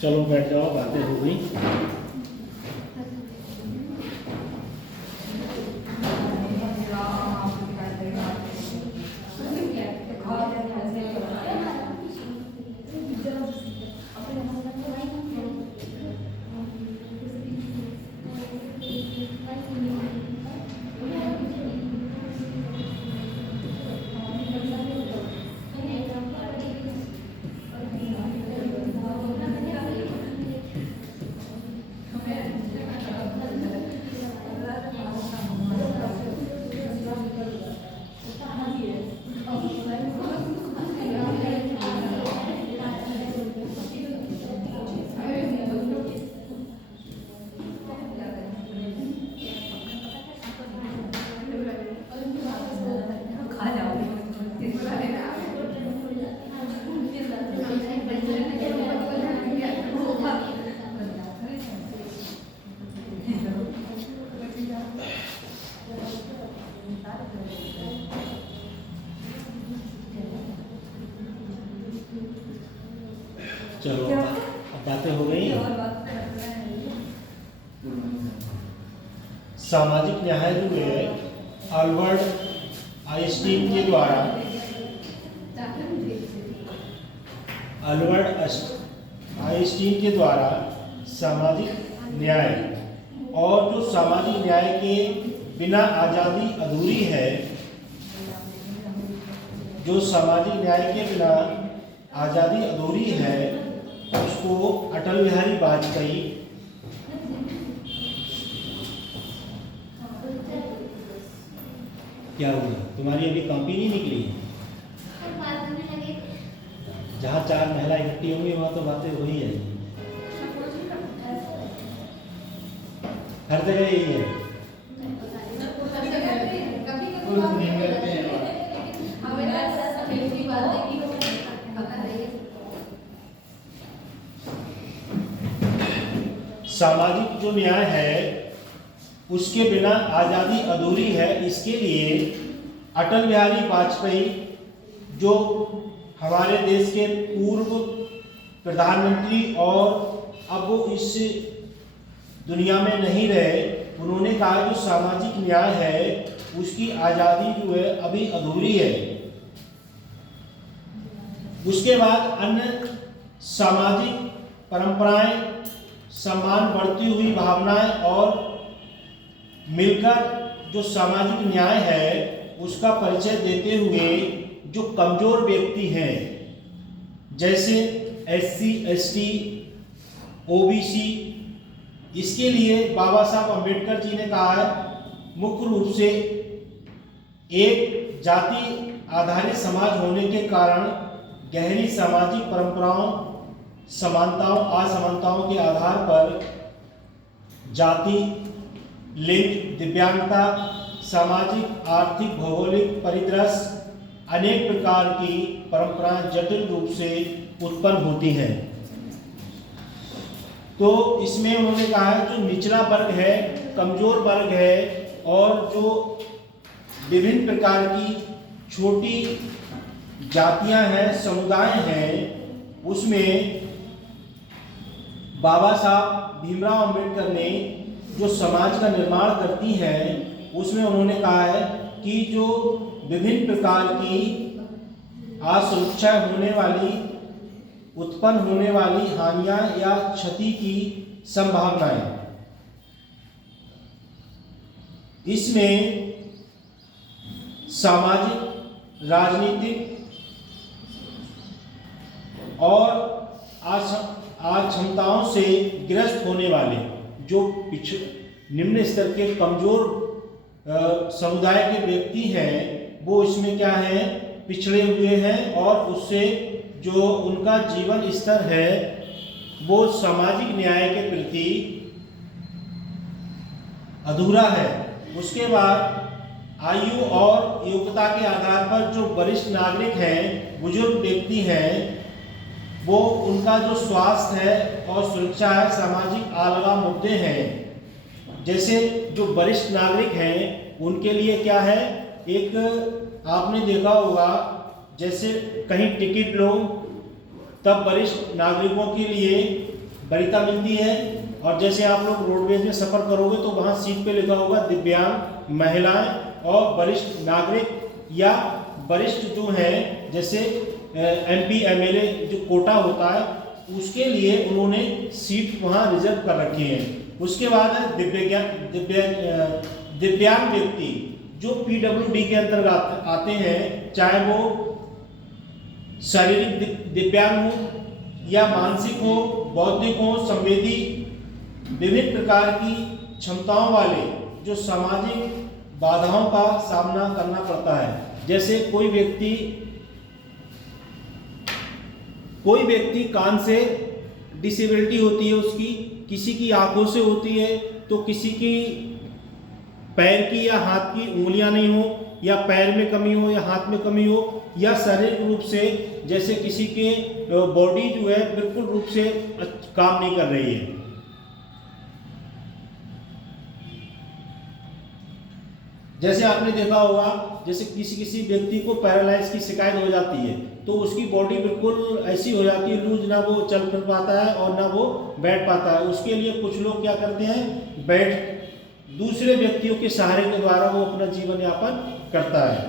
चलो बैठ जाओ, बातें हो गई। चलो अब बातें हो गई। सामाजिक न्याय जो है अल्बर्ट आइंस्टीन के द्वारा सामाजिक न्याय, और जो सामाजिक न्याय के बिना आज़ादी अधूरी है, जो सामाजिक न्याय के बिना आज़ादी अधूरी है, उसको अटल बिहारी वाजपेयी क्या हुआ? तुम्हारी अभी कॉपी नहीं निकली? जहाँ चार महिला इकट्ठी होंगी वहाँ तो बातें हो ही जाएगी। हर जगह यही है। सामाजिक जो न्याय है उसके बिना आज़ादी अधूरी है। इसके लिए अटल बिहारी वाजपेयी जो हमारे देश के पूर्व प्रधानमंत्री और अब वो इस दुनिया में नहीं रहे, उन्होंने कहा जो सामाजिक न्याय है उसकी आज़ादी जो है अभी अधूरी है। उसके बाद अन्य सामाजिक परंपराएं, सम्मान बढ़ती हुई भावनाएं और मिलकर जो सामाजिक न्याय है उसका परिचय देते हुए जो कमजोर व्यक्ति हैं जैसे SC, ST, OBC, इसके लिए बाबा साहब अम्बेडकर जी ने कहा है मुख्य रूप से एक जाति आधारित समाज होने के कारण गहरी सामाजिक परंपराओं, समानताओं, असमानताओं के आधार पर जाति, लिंग, दिव्यांगता, सामाजिक, आर्थिक, भौगोलिक परिदृश्य, अनेक प्रकार की परंपराएं जटिल रूप से उत्पन्न होती हैं। तो इसमें उन्होंने कहा है जो निचला वर्ग है, कमजोर वर्ग है और जो विभिन्न प्रकार की छोटी जातियां हैं, समुदाय हैं, उसमें बाबा साहब भीमराव अंबेडकर ने जो समाज का निर्माण करती हैं उसमें उन्होंने कहा है कि जो विभिन्न प्रकार की असुरक्षा होने वाली, उत्पन्न होने वाली हानियां या क्षति की संभावनाएं, इसमें सामाजिक, राजनीतिक और अक्षमताओं से ग्रस्त होने वाले जो निम्न स्तर के कमजोर समुदाय के व्यक्ति हैं वो इसमें क्या है, पिछड़े हुए हैं और उससे जो उनका जीवन स्तर है वो सामाजिक न्याय के प्रति अधूरा है। उसके बाद आयु और योग्यता के आधार पर जो वरिष्ठ नागरिक हैं, बुजुर्ग व्यक्ति हैं, वो उनका जो स्वास्थ्य है और सुरक्षा है, सामाजिक अलगाव मुद्दे हैं। जैसे जो वरिष्ठ नागरिक हैं उनके लिए क्या है एक आपने देखा होगा, जैसे कहीं टिकट लो तब वरिष्ठ नागरिकों के लिए वरीयता मिलती है, और जैसे आप लोग रोडवेज में सफ़र करोगे तो वहाँ सीट पे लिखा होगा दिव्यांग, महिलाएं और वरिष्ठ नागरिक, या वरिष्ठ जो हैं जैसे MP MLA जो कोटा होता है उसके लिए उन्होंने सीट वहाँ रिजर्व कर रखी हैं। उसके बाद दिव्यांग व्यक्ति जो PWD के अंतर्गत आते हैं, चाहे वो शारीरिक दिव्यांग हो या मानसिक हो, बौद्धिक हो, संवेदी, विभिन्न प्रकार की क्षमताओं वाले जो सामाजिक बाधाओं का सामना करना पड़ता है। जैसे कोई व्यक्ति कान से डिसेबिलिटी होती है उसकी, किसी की आंखों से होती है, तो किसी की पैर की या हाथ की उंगलियां नहीं हो, या पैर में कमी हो या हाथ में कमी हो, या शारीरिक रूप से जैसे किसी के बॉडी जो है बिल्कुल रूप से काम नहीं कर रही है। जैसे आपने देखा होगा, जैसे किसी व्यक्ति को पैरालाइज की शिकायत हो जाती है तो उसकी बॉडी बिल्कुल ऐसी हो जाती है लूज, ना वो चल फिर पाता है और ना वो बैठ पाता है। उसके लिए कुछ लोग क्या करते हैं, दूसरे व्यक्तियों के सहारे के द्वारा वो अपना जीवन यापन करता है।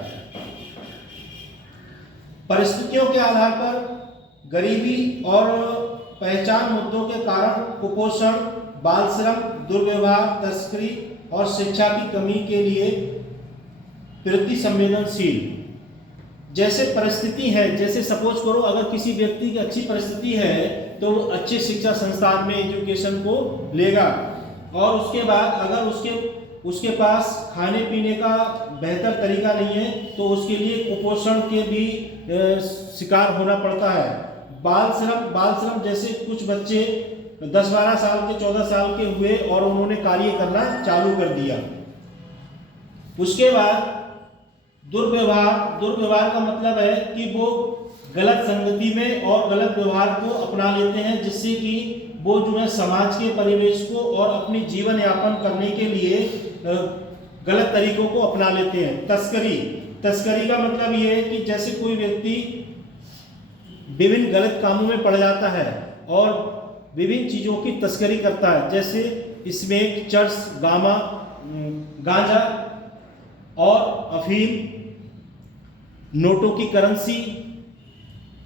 परिस्थितियों के आधार पर गरीबी और पहचान मुद्दों के कारण कुपोषण, बाल श्रम, दुर्व्यवहार, तस्करी और शिक्षा की कमी के लिए प्रति संवेदनशील। जैसे परिस्थिति है, जैसे सपोज करो अगर किसी व्यक्ति की अच्छी परिस्थिति है तो वो अच्छे शिक्षा संस्थान में एजुकेशन को लेगा, और उसके बाद अगर उसके पास खाने पीने का बेहतर तरीका नहीं है तो उसके लिए कुपोषण के भी शिकार होना पड़ता है। बाल श्रम जैसे कुछ बच्चे 10-12 साल के 14 साल के हुए और उन्होंने कार्य करना चालू कर दिया। उसके बाद दुर्व्यवहार का मतलब है कि वो गलत संगति में और गलत व्यवहार को अपना लेते हैं, जिससे कि वो जो है समाज के परिवेश को और अपनी जीवन यापन करने के लिए गलत तरीकों को अपना लेते हैं। तस्करी का मतलब ये है कि जैसे कोई व्यक्ति विभिन्न गलत कामों में पड़ जाता है और विभिन्न चीज़ों की तस्करी करता है, जैसे इसमें चर्स, गांजा और अफीम, नोटों की करेंसी,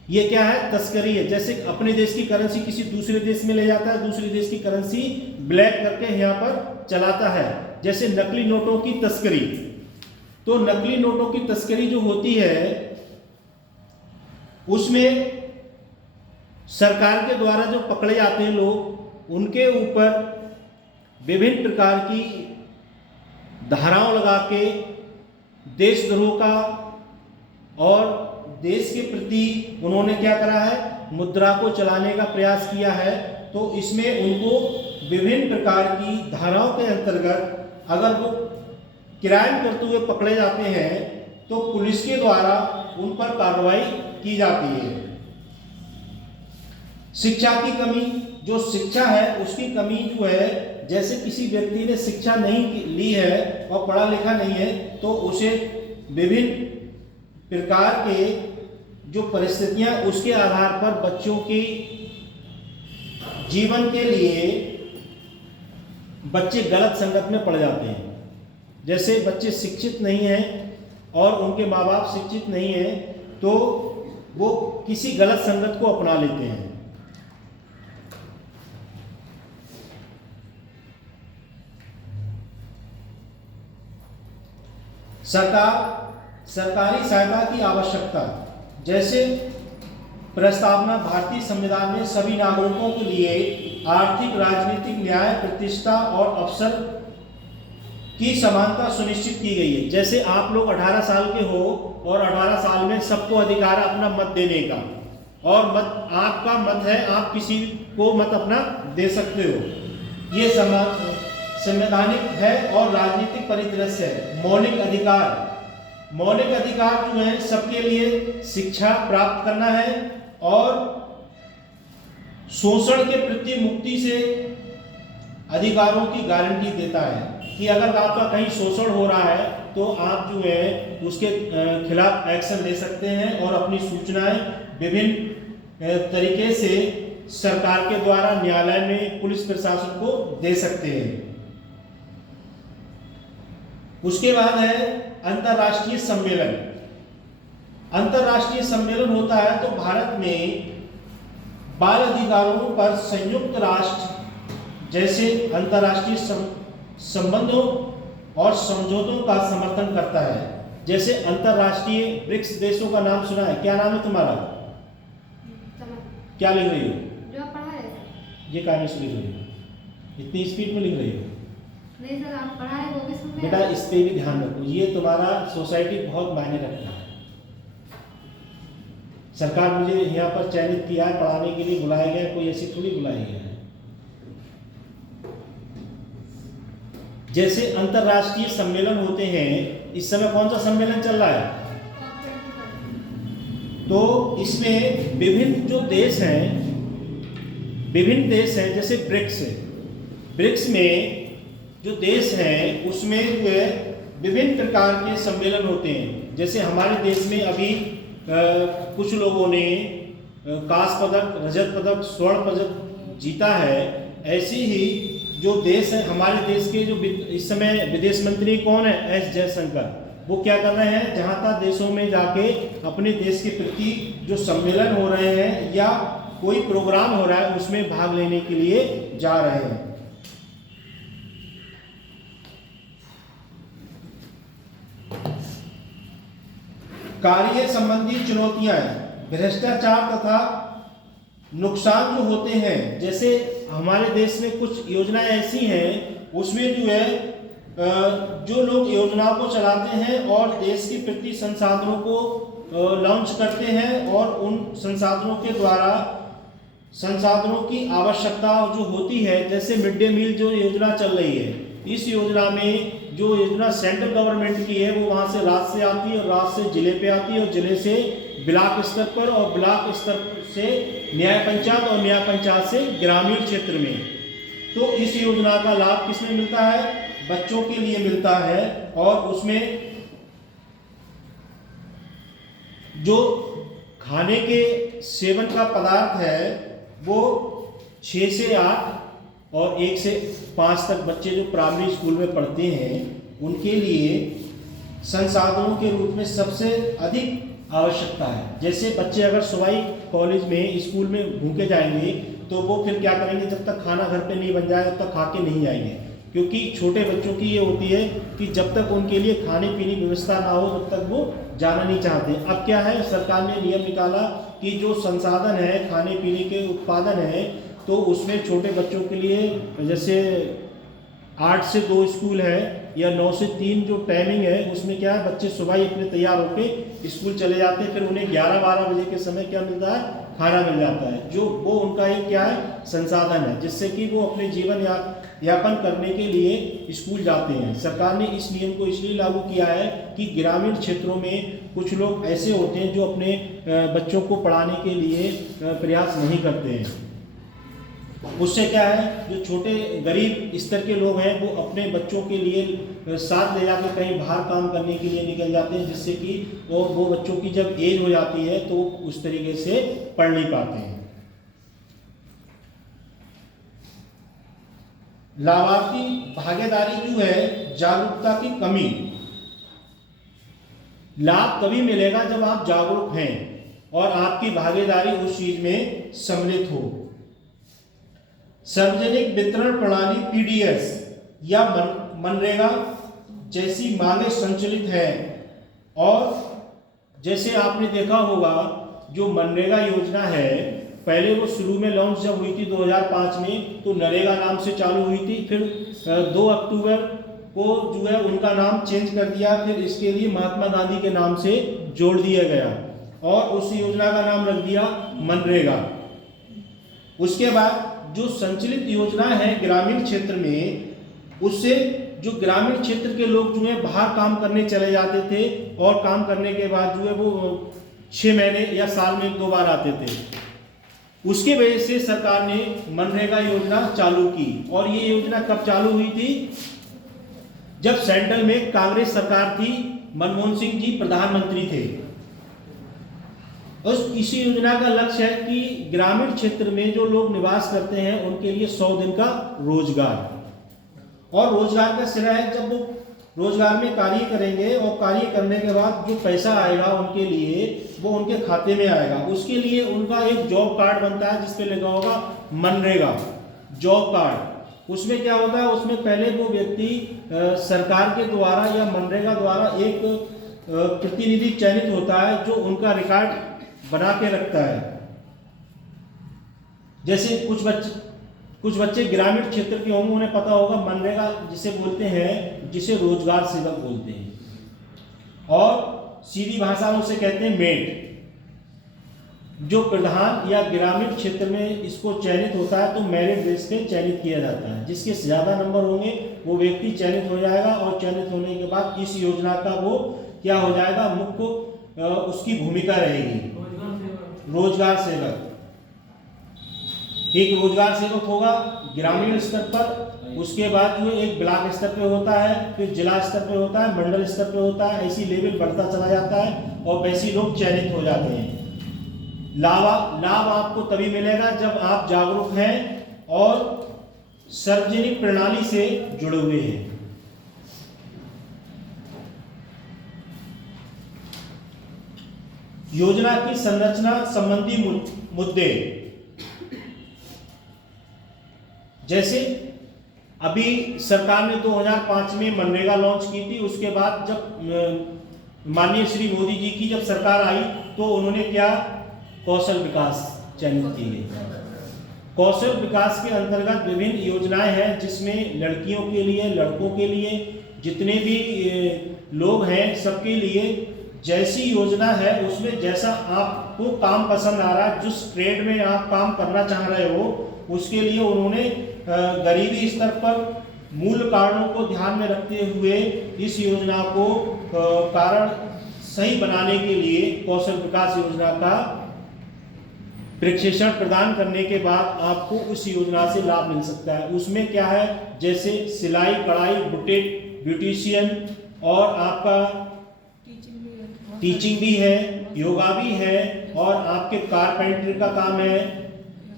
ये क्या है, तस्करी है। जैसे अपने देश की करेंसी किसी दूसरे देश में ले जाता है, दूसरे देश की करेंसी ब्लैक करके यहाँ पर चलाता है, जैसे नकली नोटों की तस्करी। तो नकली नोटों की तस्करी जो होती है उसमें सरकार के द्वारा जो पकड़े जाते हैं लोग, उनके ऊपर विभिन्न प्रकार की धाराओं लगा के देशद्रोह का और देश के प्रति उन्होंने क्या करा है, मुद्रा को चलाने का प्रयास किया है। तो इसमें उनको विभिन्न प्रकार की धाराओं के अंतर्गत अगर वो क्राइम करते हुए पकड़े जाते हैं तो पुलिस के द्वारा उन पर कार्रवाई की जाती है। शिक्षा की कमी, जो शिक्षा है उसकी कमी जो है, जैसे किसी व्यक्ति ने शिक्षा नहीं ली है और पढ़ा लिखा नहीं है तो उसे विभिन्न प्रकार के जो परिस्थितियां उसके आधार पर बच्चों के जीवन के लिए बच्चे गलत संगत में पड़ जाते हैं। जैसे बच्चे शिक्षित नहीं हैं और उनके माँ बाप शिक्षित नहीं हैं तो वो किसी गलत संगत को अपना लेते हैं। सरकारी सहायता की आवश्यकता, जैसे प्रस्तावना भारतीय संविधान में सभी नागरिकों के लिए आर्थिक, राजनीतिक, न्याय, प्रतिष्ठा और अवसर की समानता सुनिश्चित की गई है। जैसे आप लोग 18 साल के हो और 18 साल में सबको अधिकार है अपना मत देने का, और मत आपका मत है, आप किसी को मत अपना दे सकते हो। ये संवैधानिक है और राजनीतिक परिदृश्य है। मौलिक अधिकार जो है सबके लिए शिक्षा प्राप्त करना है और शोषण के प्रति मुक्ति से अधिकारों की गारंटी देता है कि अगर आपका कहीं शोषण हो रहा है तो आप जो है उसके खिलाफ एक्शन ले सकते हैं और अपनी सूचनाएं विभिन्न तरीके से सरकार के द्वारा न्यायालय में पुलिस प्रशासन को दे सकते हैं। उसके बाद है अंतर्राष्ट्रीय सम्मेलन। अंतर्राष्ट्रीय सम्मेलन होता है तो भारत में बाल अधिकारों पर संयुक्त राष्ट्र जैसे अंतर्राष्ट्रीय संबंधों और समझौतों का समर्थन करता है। जैसे अंतर्राष्ट्रीय ब्रिक्स देशों का नाम सुना है, क्या नाम है तुम्हारा? क्या लिख रही हो? जो पढ़ा है ये कहानी से लिख रही हो, इतनी स्पीड में लिख रही हो? नहीं सर, आप पढ़ा है वो भी सुन रहे बेटा इस पे भी ध्यान रखो, ये तुम्हारा सोसाइटी बहुत मायने रखता है। सरकार मुझे यहाँ पर चयनित किया है, पढ़ाने के लिए बुलाया गया, कोई ऐसी थोड़ी बुलाया गया है। जैसे अंतर्राष्ट्रीय सम्मेलन होते हैं, इस समय कौन सा सम्मेलन चल रहा है? तो इसमें विभिन्न जो देश हैं, विभिन्न देश हैं, जैसे ब्रिक्स है, ब्रिक्स में जो देश हैं उसमें जो है विभिन्न प्रकार के सम्मेलन होते हैं। जैसे हमारे देश में अभी कुछ लोगों ने कांस्य पदक, रजत पदक, स्वर्ण पदक जीता है। ऐसे ही जो देश है, हमारे देश के जो इस समय विदेश मंत्री कौन है? एस जयशंकर। वो क्या कर रहे हैं, जहाँ तक देशों में जाके अपने देश के प्रति जो सम्मेलन हो रहे हैं या कोई प्रोग्राम हो रहा है उसमें भाग लेने के लिए जा रहे हैं। कार्य संबंधी चुनौतियां, भ्रष्टाचार तथा नुकसान जो होते हैं। जैसे हमारे देश में कुछ योजनाएं ऐसी हैं उसमें जो है जो लोग योजनाओं को चलाते हैं और देश के प्रति संसाधनों को लॉन्च करते हैं और उन संसाधनों के द्वारा संसाधनों की आवश्यकता जो होती है, जैसे मिड डे मील जो योजना चल रही है, इस योजना में जो योजना सेंट्रल गवर्नमेंट की है वो वहाँ से राज्य से आती है और राज्य से जिले पे आती है और जिले से ब्लॉक स्तर पर और ब्लॉक स्तर से न्याय पंचायत और न्याय पंचायत से ग्रामीण क्षेत्र में। तो इस योजना का लाभ किसमें मिलता है? बच्चों के लिए मिलता है और उसमें जो खाने के सेवन का पदार्थ है वो 6 से 8 और 1 से 5 तक बच्चे जो प्राइमरी स्कूल में पढ़ते हैं उनके लिए संसाधनों के रूप में सबसे अधिक आवश्यकता है। जैसे बच्चे अगर सवाई कॉलेज में स्कूल में भूखे जाएंगे तो वो फिर क्या करेंगे, जब तक खाना घर पे नहीं बन जाए तब तक खा के नहीं जाएंगे, क्योंकि छोटे बच्चों की ये होती है कि जब तक उनके लिए खाने पीने की व्यवस्था ना हो तब तक वो जाना नहीं चाहते। अब क्या है, सरकार ने नियम निकाला कि जो संसाधन है खाने पीने के उत्पादन है तो उसमें छोटे बच्चों के लिए जैसे 8 से 2 स्कूल है या 9 से 3 जो टाइमिंग है उसमें क्या है, बच्चे सुबह ही अपने तैयार होकर स्कूल चले जाते हैं, फिर उन्हें 11-12 बजे के समय क्या मिलता है, खाना मिल जाता है, जो वो उनका एक क्या है संसाधन है जिससे कि वो अपने जीवन यापन करने के लिए स्कूल जाते हैं। सरकार ने इस नियम को इसलिए लागू किया है कि ग्रामीण क्षेत्रों में कुछ लोग ऐसे होते हैं जो अपने बच्चों को पढ़ाने के लिए प्रयास नहीं करते हैं। उससे क्या है, जो छोटे गरीब स्तर के लोग हैं वो अपने बच्चों के लिए साथ ले जाकर कहीं बाहर काम करने के लिए निकल जाते हैं, जिससे कि वो बच्चों की जब एज हो जाती है तो उस तरीके से पढ़ नहीं पाते हैं। लाभार्थी भागीदारी जो है, जागरूकता की कमी। लाभ तभी मिलेगा जब आप जागरूक हैं और आपकी भागीदारी उस चीज में सम्मिलित हो। सार्वजनिक वितरण प्रणाली पीडीएस या मनरेगा जैसी मांगे संचालित है और जैसे आपने देखा होगा जो मनरेगा योजना है पहले वो शुरू में लॉन्च जब हुई थी 2005 में तो नरेगा नाम से चालू हुई थी, फिर 2 अक्टूबर को जो है उनका नाम चेंज कर दिया, फिर इसके लिए महात्मा गांधी के नाम से जोड़ दिया गया और उस योजना का नाम रख दिया मनरेगा। उसके बाद जो संचालित योजना है ग्रामीण क्षेत्र में, उससे जो ग्रामीण क्षेत्र के लोग जो है बाहर काम करने चले जाते थे और काम करने के बाद जो है वो 6 महीने या साल में 2 बार आते थे। उसके वजह से सरकार ने मनरेगा योजना चालू की और ये योजना कब चालू हुई थी, जब सेंट्रल में कांग्रेस सरकार थी, मनमोहन सिंह जी प्रधानमंत्री थे। इसी योजना का लक्ष्य है कि ग्रामीण क्षेत्र में जो लोग निवास करते हैं उनके लिए 100 दिन का रोजगार, और रोजगार का सिरा है जब वो रोजगार में कार्य करेंगे और कार्य करने के बाद जो पैसा आएगा उनके लिए वो उनके खाते में आएगा। उसके लिए उनका एक जॉब कार्ड बनता है जिस पे लिखा होगा मनरेगा जॉब कार्ड। उसमें क्या होता है, उसमें पहले वो व्यक्ति सरकार के द्वारा या मनरेगा द्वारा एक प्रतिनिधि चयनित होता है जो उनका रिकॉर्ड बना के रखता है। जैसे कुछ बच्चे ग्रामीण क्षेत्र के होंगे, उन्हें पता होगा मनरेगा जिसे बोलते हैं, जिसे रोजगार सेवक बोलते हैं, और सीधी भाषा में उसे कहते हैं मेट। जो प्रधान या ग्रामीण क्षेत्र में इसको चयनित होता है तो मेरिट बेस पे चयनित किया जाता है। जिसके ज्यादा नंबर होंगे वो व्यक्ति चयनित हो जाएगा, और चयनित होने के बाद इस योजना का वो क्या हो जाएगा, मुख्य उसकी भूमिका रहेगी रोजगार सेवक। एक रोजगार सेवक होगा ग्रामीण स्तर पर, उसके बाद जो एक ब्लॉक स्तर पे होता है, फिर जिला स्तर पे होता है, मंडल स्तर पे होता है, ऐसी लेवल बढ़ता चला जाता है और वैसे लोग चयनित हो जाते हैं। लाभ आपको तभी मिलेगा जब आप जागरूक हैं और सार्वजनिक प्रणाली से जुड़े हुए हैं। योजना की संरचना संबंधी मुद्दे, जैसे अभी सरकार ने 2005 में मनरेगा लॉन्च की थी। उसके बाद जब माननीय श्री मोदी जी की जब सरकार आई तो उन्होंने क्या, कौशल विकास चयनित की गई। कौशल विकास के अंतर्गत विभिन्न योजनाएं हैं जिसमें लड़कियों के लिए, लड़कों के लिए, जितने भी लोग हैं सबके लिए जैसी योजना है उसमें जैसा आपको काम पसंद आ रहा है, जिस ट्रेड में आप काम करना चाह रहे हो उसके लिए उन्होंने गरीबी स्तर पर मूल कारणों को ध्यान में रखते हुए इस योजना को कारण सही बनाने के लिए कौशल विकास योजना का प्रशिक्षण प्रदान करने के बाद आपको उस योजना से लाभ मिल सकता है। उसमें क्या है, जैसे सिलाई कढ़ाई, बुटीक, ब्यूटिशियन, और आपका टीचिंग भी है, योगा भी है, और आपके कारपेंटर का काम है,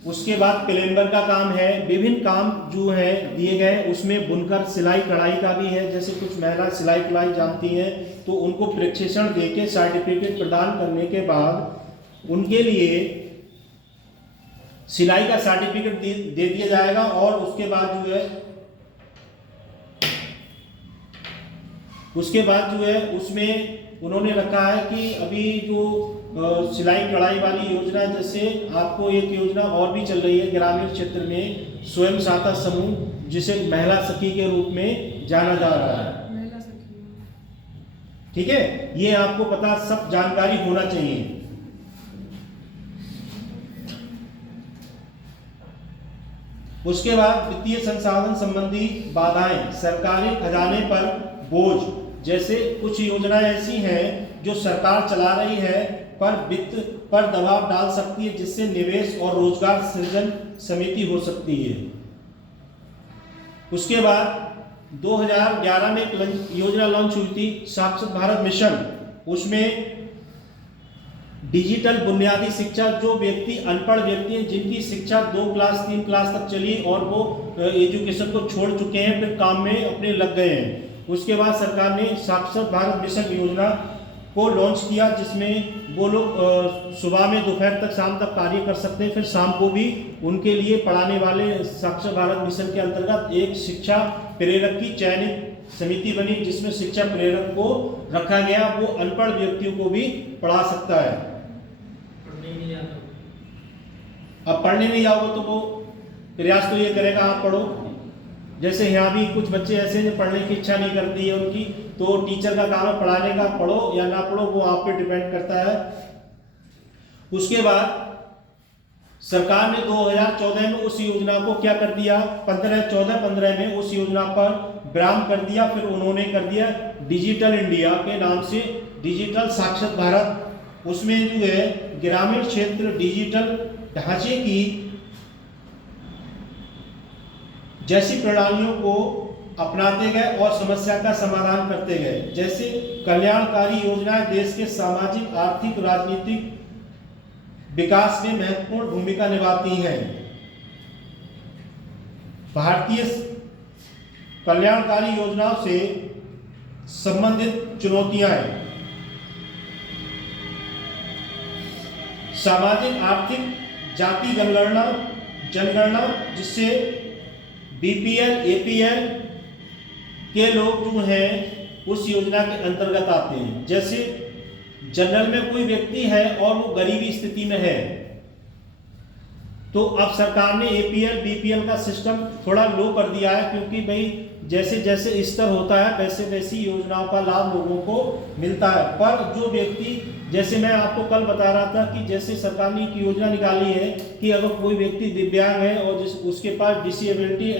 उसके बाद प्लम्बर का काम है। विभिन्न काम जो है दिए गए, उसमें बुनकर सिलाई कढ़ाई का भी है। जैसे कुछ महिला सिलाई कढ़ाई जानती हैं तो उनको प्रशिक्षण देके सर्टिफिकेट प्रदान करने के बाद उनके लिए सिलाई का सर्टिफिकेट दे दिया जाएगा। और उसके बाद जो है उसमें उन्होंने रखा है कि अभी जो सिलाई कढ़ाई वाली योजना, जैसे आपको एक योजना और भी चल रही है ग्रामीण क्षेत्र में, स्वयं सहायता समूह, जिसे महिला सखी के रूप में जाना जा रहा है। ठीक है, ये आपको पता सब जानकारी होना चाहिए। उसके बाद वित्तीय संसाधन संबंधी बाधाएं, सरकारी खजाने पर बोझ, जैसे कुछ योजनाएं ऐसी हैं जो सरकार चला रही है पर वित्त पर दबाव डाल सकती है, जिससे निवेश और रोजगार सृजन समिति हो सकती है। उसके बाद 2011 में एक योजना लॉन्च हुई थी, साक्षर भारत मिशन। उसमें डिजिटल बुनियादी शिक्षा, जो व्यक्ति अनपढ़ व्यक्ति हैं जिनकी शिक्षा 2 क्लास 3 क्लास तक चली और वो एजुकेशन को छोड़ चुके हैं, फिर काम में अपने लग गए हैं। उसके बाद सरकार ने साक्षर भारत मिशन योजना को लॉन्च किया, जिसमें वो लोग सुबह में दोपहर तक शाम तक कार्य कर सकते हैं, फिर शाम को भी उनके लिए पढ़ाने वाले साक्षर भारत मिशन के अंतर्गत एक शिक्षा प्रेरक की चयनित समिति बनी, जिसमें शिक्षा प्रेरक को रखा गया। वो अनपढ़ व्यक्तियों को भी पढ़ा सकता है। अब पढ़ने नहीं जाओगे तो वो प्रयास तो ये करेगा आप पढ़ो। जैसे यहाँ भी कुछ बच्चे ऐसे हैं पढ़ने की इच्छा नहीं करती है उनकी, तो टीचर का काम है पढ़ाने का, पढ़ो या ना पढ़ो वो आप पे डिपेंड करता है। उसके बाद सरकार ने 2014 में उस योजना को क्या कर दिया, 14-15 में उस योजना पर विराम कर दिया। फिर उन्होंने कर दिया डिजिटल इंडिया के नाम से डिजिटल साक्षर भारत। उसमें जो है ग्रामीण क्षेत्र डिजिटल ढांचे की जैसी प्रणालियों को अपनाते गए और समस्या का समाधान करते गए। जैसे कल्याणकारी योजनाएं देश के सामाजिक, आर्थिक, राजनीतिक विकास में महत्वपूर्ण भूमिका निभाती हैं। भारतीय कल्याणकारी योजनाओं से संबंधित चुनौतियां हैं। सामाजिक, आर्थिक, जाति जनगणना, जिससे बीपीएल, एपीएल के लोग जो हैं उस योजना के अंतर्गत आते हैं। जैसे जनरल में कोई व्यक्ति है और वो गरीबी स्थिति में है, तो अब सरकार ने एपीएल, बीपीएल का सिस्टम थोड़ा लो कर दिया है, क्योंकि भाई जैसे जैसे स्तर होता है वैसे वैसी योजनाओं का लाभ लोगों को मिलता है। पर जो व्यक्ति, जैसे मैं आपको कल बता रहा था कि जैसे सरकार ने एक योजना निकाली है कि अगर कोई व्यक्ति दिव्यांग है और उसके पास डिसेबिलिटी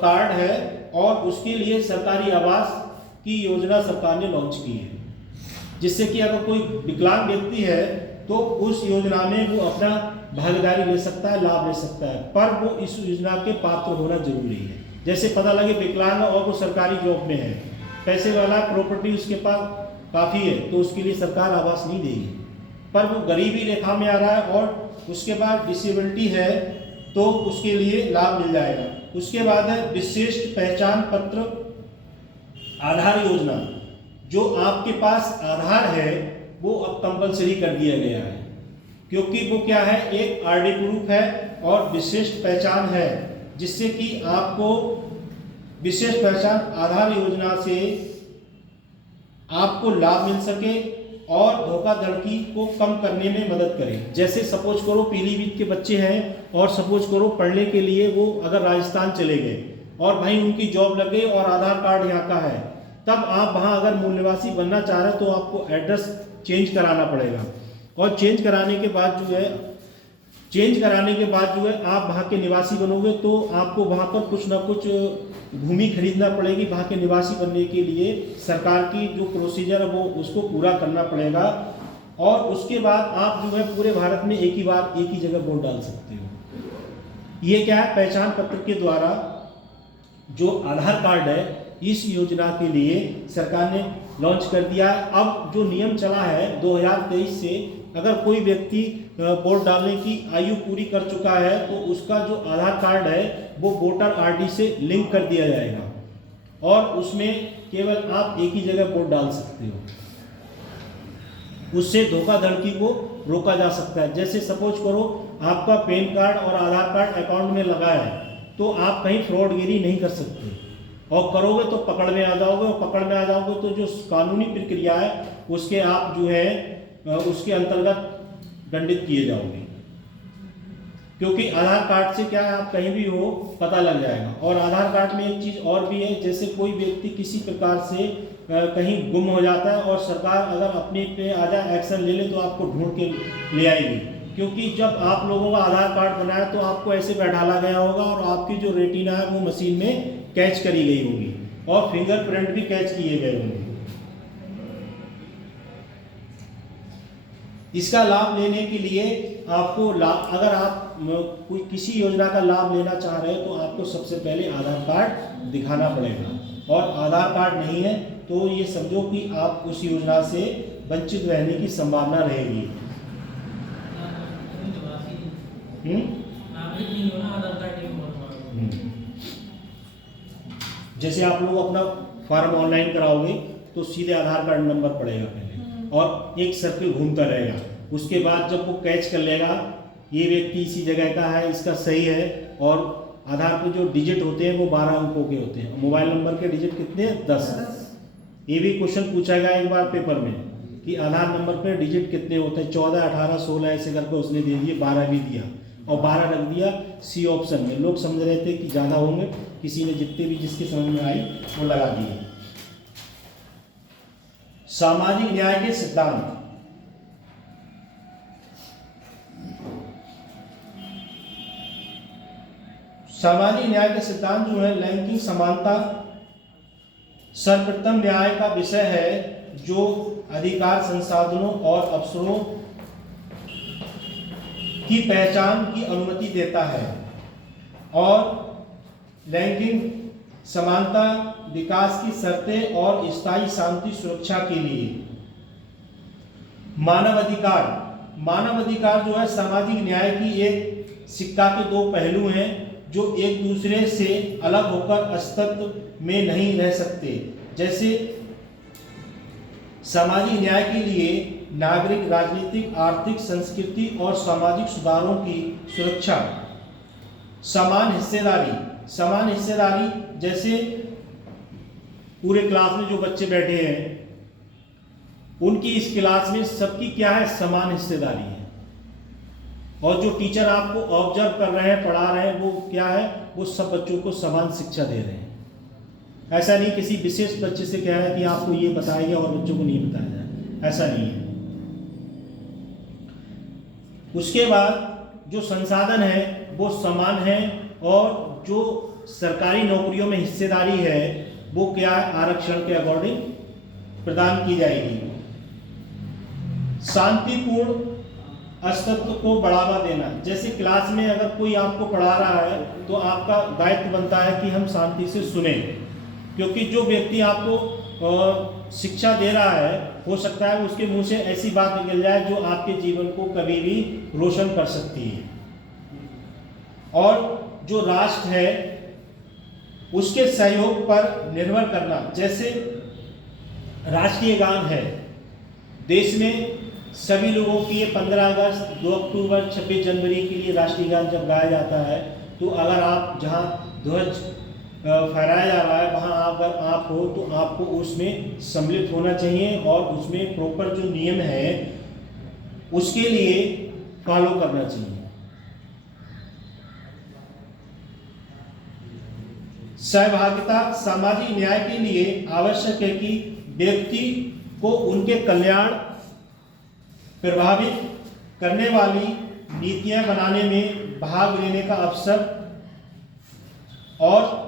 कार्ड है और उसके लिए सरकारी आवास की योजना सरकार ने लॉन्च की है, जिससे कि अगर कोई विकलांग व्यक्ति है तो उस योजना में वो अपना भागीदारी ले सकता है, लाभ ले सकता है, पर वो इस योजना के पात्र होना जरूरी है। जैसे पता लगे विकलांग और वो सरकारी जॉब में है, पैसे वाला, प्रॉपर्टी उसके पास काफ़ी है, तो उसके लिए सरकार आवास नहीं देगी। पर वो गरीबी रेखा में आ रहा है और उसके बाद डिसेबिलिटी है तो उसके लिए लाभ मिल जाएगा। उसके बाद है विशिष्ट पहचान पत्र आधार योजना। जो आपके पास आधार है वो अब कंपलसरी कर दिया गया है, क्योंकि वो क्या है, एक आरडी प्रूफ है और विशिष्ट पहचान है, जिससे कि आपको विशिष्ट पहचान आधार योजना से आपको लाभ मिल सके और धोखाधड़ी को कम करने में मदद करे। जैसे सपोज करो पीलीभीत के बच्चे हैं और सपोज करो पढ़ने के लिए वो अगर राजस्थान चले गए और भाई उनकी जॉब लग गई और आधार कार्ड यहाँ का है, तब आप वहाँ अगर मूल निवासी बनना चाह रहे हैं तो आपको एड्रेस चेंज कराना पड़ेगा। और चेंज कराने के बाद जो है आप वहाँ के निवासी बनोगे तो आपको वहाँ पर कुछ ना कुछ भूमि खरीदना पड़ेगी। वहाँ के निवासी बनने के लिए सरकार की जो प्रोसीजर है वो उसको पूरा करना पड़ेगा। और उसके बाद आप जो है पूरे भारत में एक ही जगह वोट डाल सकते हो। ये क्या है, पहचान पत्र के द्वारा जो आधार कार्ड है इस योजना के लिए सरकार ने लॉन्च कर दिया है। अब जो नियम चला है 2023 से, अगर कोई व्यक्ति वोट डालने की आयु पूरी कर चुका है तो उसका जो आधार कार्ड है वो वोटर आईडी से लिंक कर दिया जाएगा और उसमें केवल आप एक ही जगह वोट डाल सकते हो। उससे धोखाधड़ी को रोका जा सकता है। जैसे सपोज करो आपका पैन कार्ड और आधार कार्ड अकाउंट में लगा है तो आप कहीं फ्रॉडगिरी नहीं कर सकते, और करोगे तो पकड़ में आ जाओगे, और पकड़ में आ जाओगे तो जो कानूनी प्रक्रिया है उसके आप जो है उसके अंतर्गत दंडित किए जाओगे। क्योंकि आधार कार्ड से क्या है, आप कहीं भी हो पता लग जाएगा। और आधार कार्ड में एक चीज़ और भी है, जैसे कोई व्यक्ति किसी प्रकार से कहीं गुम हो जाता है और सरकार अगर अपने पे आ जाए एक्शन ले ले तो आपको ढूंढ के ले आएगी। क्योंकि जब आप लोगों का आधार कार्ड बनाया तो आपको ऐसे बैठाला गया होगा और आपकी जो रेटिना है वो मशीन में कैच करी गई होगी और फिंगरप्रिंट भी कैच किए गए होंगे। इसका लाभ लेने के लिए आपको अगर आप कोई किसी योजना का लाभ लेना चाह रहे हैं तो आपको सबसे पहले आधार कार्ड दिखाना पड़ेगा, और आधार कार्ड नहीं है तो ये समझो कि आप उस योजना से वंचित रहने की संभावना रहेगी। जैसे आप लोग अपना फॉर्म ऑनलाइन कराओगे तो सीधे आधार कार्ड नंबर पड़ेगा पहले और एक सर्किल घूमता रहेगा। उसके बाद जब वो कैच कर लेगा ये व्यक्ति इसी जगह का है, इसका सही है, और आधार पे जो डिजिट होते हैं वो 12 अंकों के होते हैं। मोबाइल नंबर के डिजिट कितने हैं? 10। ये भी क्वेश्चन पूछा गया एक बार पेपर में कि आधार नंबर पे डिजिट कितने होते हैं। 14, 18, 16 ऐसे करके उसने दे दिए, 12 भी दिया और 12 रख दिया सी ऑप्शन में। लोग समझ रहे थे कि ज़्यादा होंगे, किसी ने जितने भी जिसके समझ में आई वो लगा दिए। सामाजिक न्याय के सिद्धांत। सामाजिक न्याय के सिद्धांत जो है लैंगिक समानता सर्वप्रथम न्याय का विषय है जो अधिकार, संसाधनों और अवसरों की पहचान की अनुमति देता है और लैंगिक समानता, विकास की शर्तें और स्थायी शांति सुरक्षा के लिए। मानव अधिकार, मानव अधिकार जो है सामाजिक न्याय की एक सिक्का के दो पहलू हैं जो एक दूसरे से अलग होकर अस्तित्व में नहीं रह सकते। जैसे सामाजिक न्याय के लिए नागरिक, राजनीतिक, आर्थिक, संस्कृति और सामाजिक सुधारों की सुरक्षा। समान हिस्सेदारी, समान हिस्सेदारी जैसे पूरे क्लास में जो बच्चे बैठे हैं उनकी इस क्लास में सबकी क्या है, समान हिस्सेदारी है। और जो टीचर आपको ऑब्जर्व कर रहे हैं, पढ़ा रहे हैं, वो क्या है, वो सब बच्चों को समान शिक्षा दे रहे हैं। ऐसा नहीं किसी विशेष बच्चे से कह रहा है कि आपको ये बताएगा और बच्चों को नहीं बताया जाए, ऐसा नहीं है। उसके बाद जो संसाधन है वो समान है और जो सरकारी नौकरियों में हिस्सेदारी है वो क्या है, आरक्षण के अकॉर्डिंग प्रदान की जाएगी। शांतिपूर्ण अस्तित्व को बढ़ावा देना, जैसे क्लास में अगर कोई आपको पढ़ा रहा है तो आपका दायित्व बनता है कि हम शांति से सुने, क्योंकि जो व्यक्ति आपको शिक्षा दे रहा है हो सकता है उसके मुंह से ऐसी बात निकल जाए जो आपके जीवन को कभी भी रोशन कर सकती है। और जो राष्ट्र है उसके सहयोग पर निर्भर करना, जैसे राष्ट्रीय गान है देश में सभी लोगों की, ये 15 अगस्त, 2 अक्टूबर, 26 जनवरी के लिए राष्ट्रीय गान जब गाया जाता है तो अगर आप जहाँ ध्वज फहराया जा रहा है वहाँ अगर आप हो तो आपको उसमें सम्मिलित होना चाहिए और उसमें प्रॉपर जो नियम है उसके लिए फॉलो करना चाहिए। सहभागिता, सामाजिक न्याय के लिए आवश्यक है कि व्यक्ति को उनके कल्याण प्रभावित करने वाली नीतियां बनाने में भाग लेने का अवसर और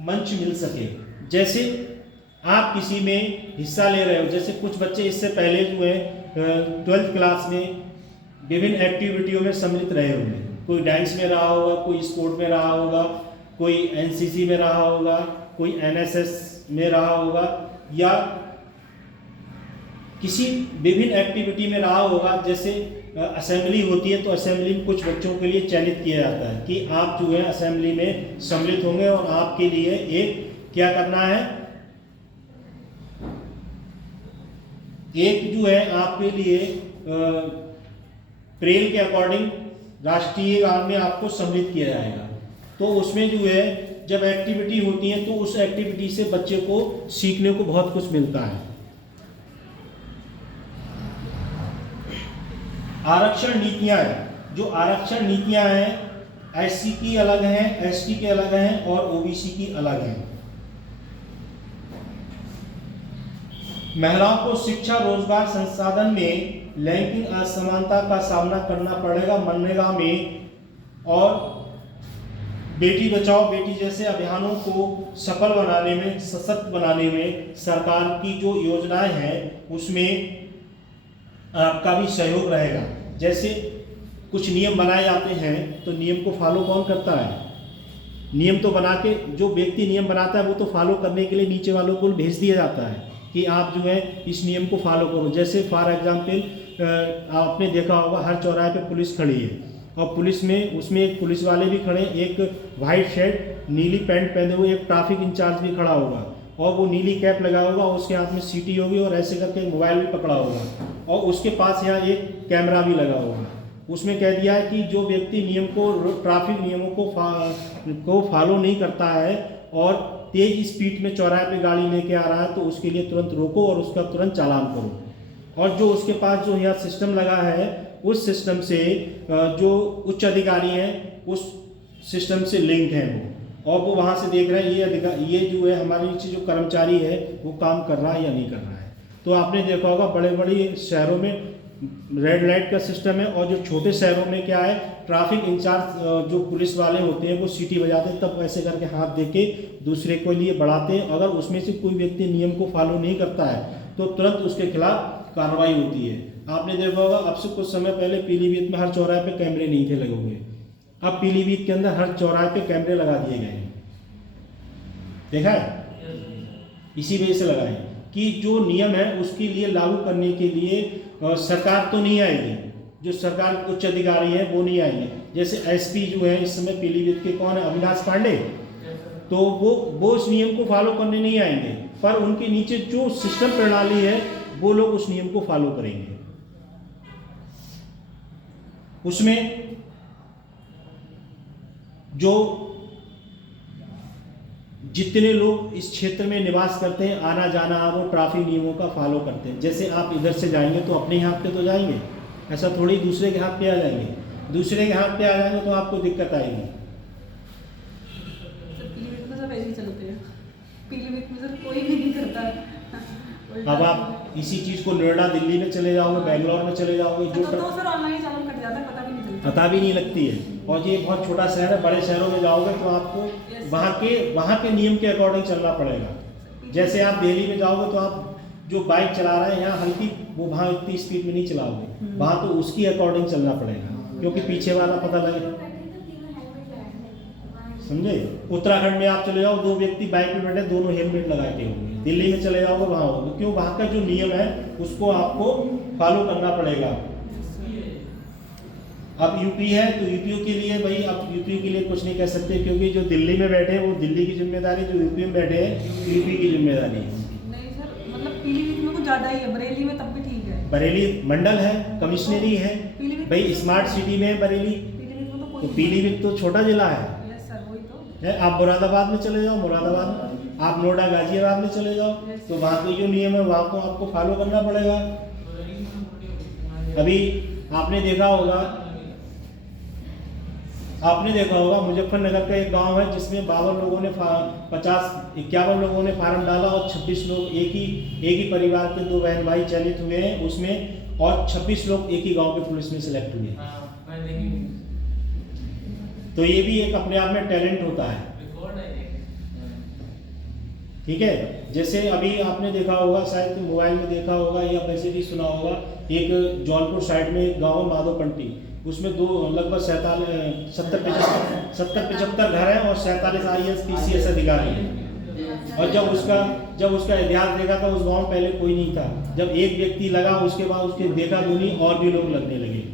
मंच मिल सके। जैसे आप किसी में हिस्सा ले रहे हो, जैसे कुछ बच्चे इससे पहले जो है 12th क्लास में विभिन्न एक्टिविटियों में सम्मिलित रहे होंगे, कोई डांस में रहा होगा, कोई स्पोर्ट में रहा होगा, कोई एनसीसी में रहा होगा, कोई एनएसएस में रहा होगा या किसी विभिन्न एक्टिविटी में रहा होगा। जैसे असेंबली होती है तो असेंबली में कुछ बच्चों के लिए चयनित किया जाता है कि आप जो है असेंबली में सम्मिलित होंगे और आपके लिए एक क्या करना है, एक जो है आपके लिए प्रेल के अकॉर्डिंग राष्ट्रीय गान में आपको सम्मिलित किया जाएगा। तो उसमें जो है जब एक्टिविटी होती है तो उस एक्टिविटी से बच्चे को सीखने को बहुत कुछ मिलता है। आरक्षण नीतियां हैं, जो आरक्षण नीतियां हैं एससी की अलग हैं, एसटी के अलग हैं और ओबीसी की अलग हैं। महिलाओं को शिक्षा, रोजगार, संसाधन में लैंगिक असमानता का सामना करना पड़ेगा मनरेगा में, और बेटी बचाओ बेटी जैसे अभियानों को सफल बनाने में, सशक्त बनाने में सरकार की जो योजनाएं हैं उसमें आपका भी सहयोग रहेगा। जैसे कुछ नियम बनाए जाते हैं तो नियम को फॉलो कौन करता है, नियम तो बना के जो व्यक्ति नियम बनाता है वो तो फॉलो करने के लिए नीचे वालों को भेज दिया जाता है कि आप जो है इस नियम को फॉलो करो। जैसे फॉर एग्जाम्पल आपने देखा होगा हर चौराहे पे पुलिस खड़ी है और पुलिस में उसमें एक पुलिस वाले भी खड़े, एक वाइट शर्ट नीली पैंट पहने हुए एक ट्रैफिक इंचार्ज भी खड़ा होगा और वो नीली कैप लगा होगा, उसके हाथ में सीटी होगी और ऐसे करके मोबाइल भी पकड़ा होगा और उसके पास यहाँ एक कैमरा भी लगा होगा। उसमें कह दिया है कि जो व्यक्ति नियम को, ट्रैफिक नियमों को फॉलो नहीं करता है और तेज स्पीड में चौराहे पे गाड़ी लेके आ रहा है तो उसके लिए तुरंत रोको और उसका तुरंत चालान करो। और जो उसके पास जो यहाँ सिस्टम लगा है उस सिस्टम से जो उच्च अधिकारी हैं उस सिस्टम से लिंक हैं वो, और वो वहाँ से देख रहे हैं ये जो है हमारे नीचे जो कर्मचारी है वो काम कर रहा है या नहीं कर रहा है। तो आपने देखा होगा बड़े बड़े शहरों में रेड लाइट का सिस्टम है और जो छोटे शहरों में क्या है, ट्रैफिक इंचार्ज जो पुलिस वाले होते हैं वो सीटी बजाते हैं, तब ऐसे करके हाथ दे के दूसरे के लिए बढ़ाते हैं। अगर उसमें से कोई व्यक्ति नियम को फॉलो नहीं करता है तो तुरंत उसके खिलाफ कार्रवाई होती है। आपने देखा होगा अब से कुछ समय पहले पीलीभीत में हर चौराहे पे कैमरे नहीं थे लगे हुए, अब पीलीभीत के अंदर हर चौराहे पे कैमरे लगा दिए गए हैं। देखा है, इसी वजह से लगाए कि जो नियम है उसके लिए लागू करने के लिए सरकार तो नहीं आएगी, जो सरकार उच्च अधिकारी है वो नहीं आएंगे। जैसे एसपी जो है इस समय पीलीभीत के कौन है, अविनाश पांडे, तो वो उस नियम को फॉलो करने नहीं आएंगे, पर उनके नीचे जो सिस्टम प्रणाली है वो लोग उस नियम को फॉलो करेंगे। उसमें जो जितने लोग इस क्षेत्र में निवास करते हैं, आना जाना, वो ट्रैफिक नियमों का फॉलो करते हैं। जैसे आप इधर से जाएंगे तो अपने हाथ पे तो जाएंगे, ऐसा थोड़ी दूसरे के हाथ पे आ जाएंगे। दूसरे के हाथ पे आ जाएंगे तो आपको दिक्कत आएगी। पीलीभीत में सब ऐसे ही चलते हैं, पीलीभीत में सब कोई भी नहीं करता। अब आप इसी चीज़ को नोएडा, दिल्ली में चले जाओगे, बेंगलोर में चले जाओगे, जो तो सर ऑनलाइन चालान कट जाता है, पता भी नहीं लगती है। और ये बहुत छोटा शहर है, बड़े शहरों में जाओगे तो आपको वहाँ के नियम के अकॉर्डिंग चलना पड़ेगा। जैसे आप दिल्ली में जाओगे तो आप जो बाइक चला रहे हैं यहाँ हल्की, वो वहाँ इतनी स्पीड में नहीं चलाओगे, वहाँ तो उसकी अकॉर्डिंग चलना पड़ेगा, क्योंकि पीछे वाला पता लगे, समझे। उत्तराखंड में आप चले जाओ, 2 व्यक्ति बाइक पे बैठे, दोनों हेलमेट लगा के होंगे। दिल्ली में चले जाओगे वहाँ होगा, क्यों, वहाँ का जो नियम है उसको आपको फॉलो करना पड़ेगा। अब यूपी है तो यूपी के लिए भाई, अब यूपी के लिए कुछ नहीं कह सकते, क्योंकि जो दिल्ली में बैठे हैं वो दिल्ली की जिम्मेदारी, जो यूपी में बैठे हैं यूपी की जिम्मेदारी है। नहीं सर, मतलब पीलीभीत में कुछ ज़्यादा ही है, बरेली में तब भी ठीक है। बरेली मंडल है, कमिश्नरी है भाई, स्मार्ट सिटी में है बरेली, तो पीलीभीत तो छोटा जिला है। आप मुरादाबाद में चले जाओ, मुरादाबाद, आप नोएडा, गाजियाबाद में चले जाओ, तो वहाँ के जो नियम है वहाँ को आपको फॉलो करना पड़ेगा। अभी आपने देखा होगा मुजफ्फरनगर का एक गांव है जिसमें 52 लोगों ने 51 लोगों ने फार्म डाला और 26 लोग एक ही परिवार के 2 बहन भाई चयनित हुए हैं उसमें, और 26 लोग एक ही गांव के पुलिस में सिलेक्ट हुए हैं। तो ये भी एक अपने आप में टैलेंट होता है, ठीक है। जैसे अभी आपने देखा होगा, शायद मोबाइल में देखा होगा या वैसे भी सुना होगा, एक जौनपुर साइड में एक गाँव है माधोपंटी, उसमें लगभग 70-75 घर हैं और 47 IAS PCS अधिकारी हैं। और जब उसका इतिहास देखा था, उस गाँव में पहले कोई नहीं था। जब एक व्यक्ति लगा, उसके बाद उसके देखा दूनी और भी लोग लगने लगे।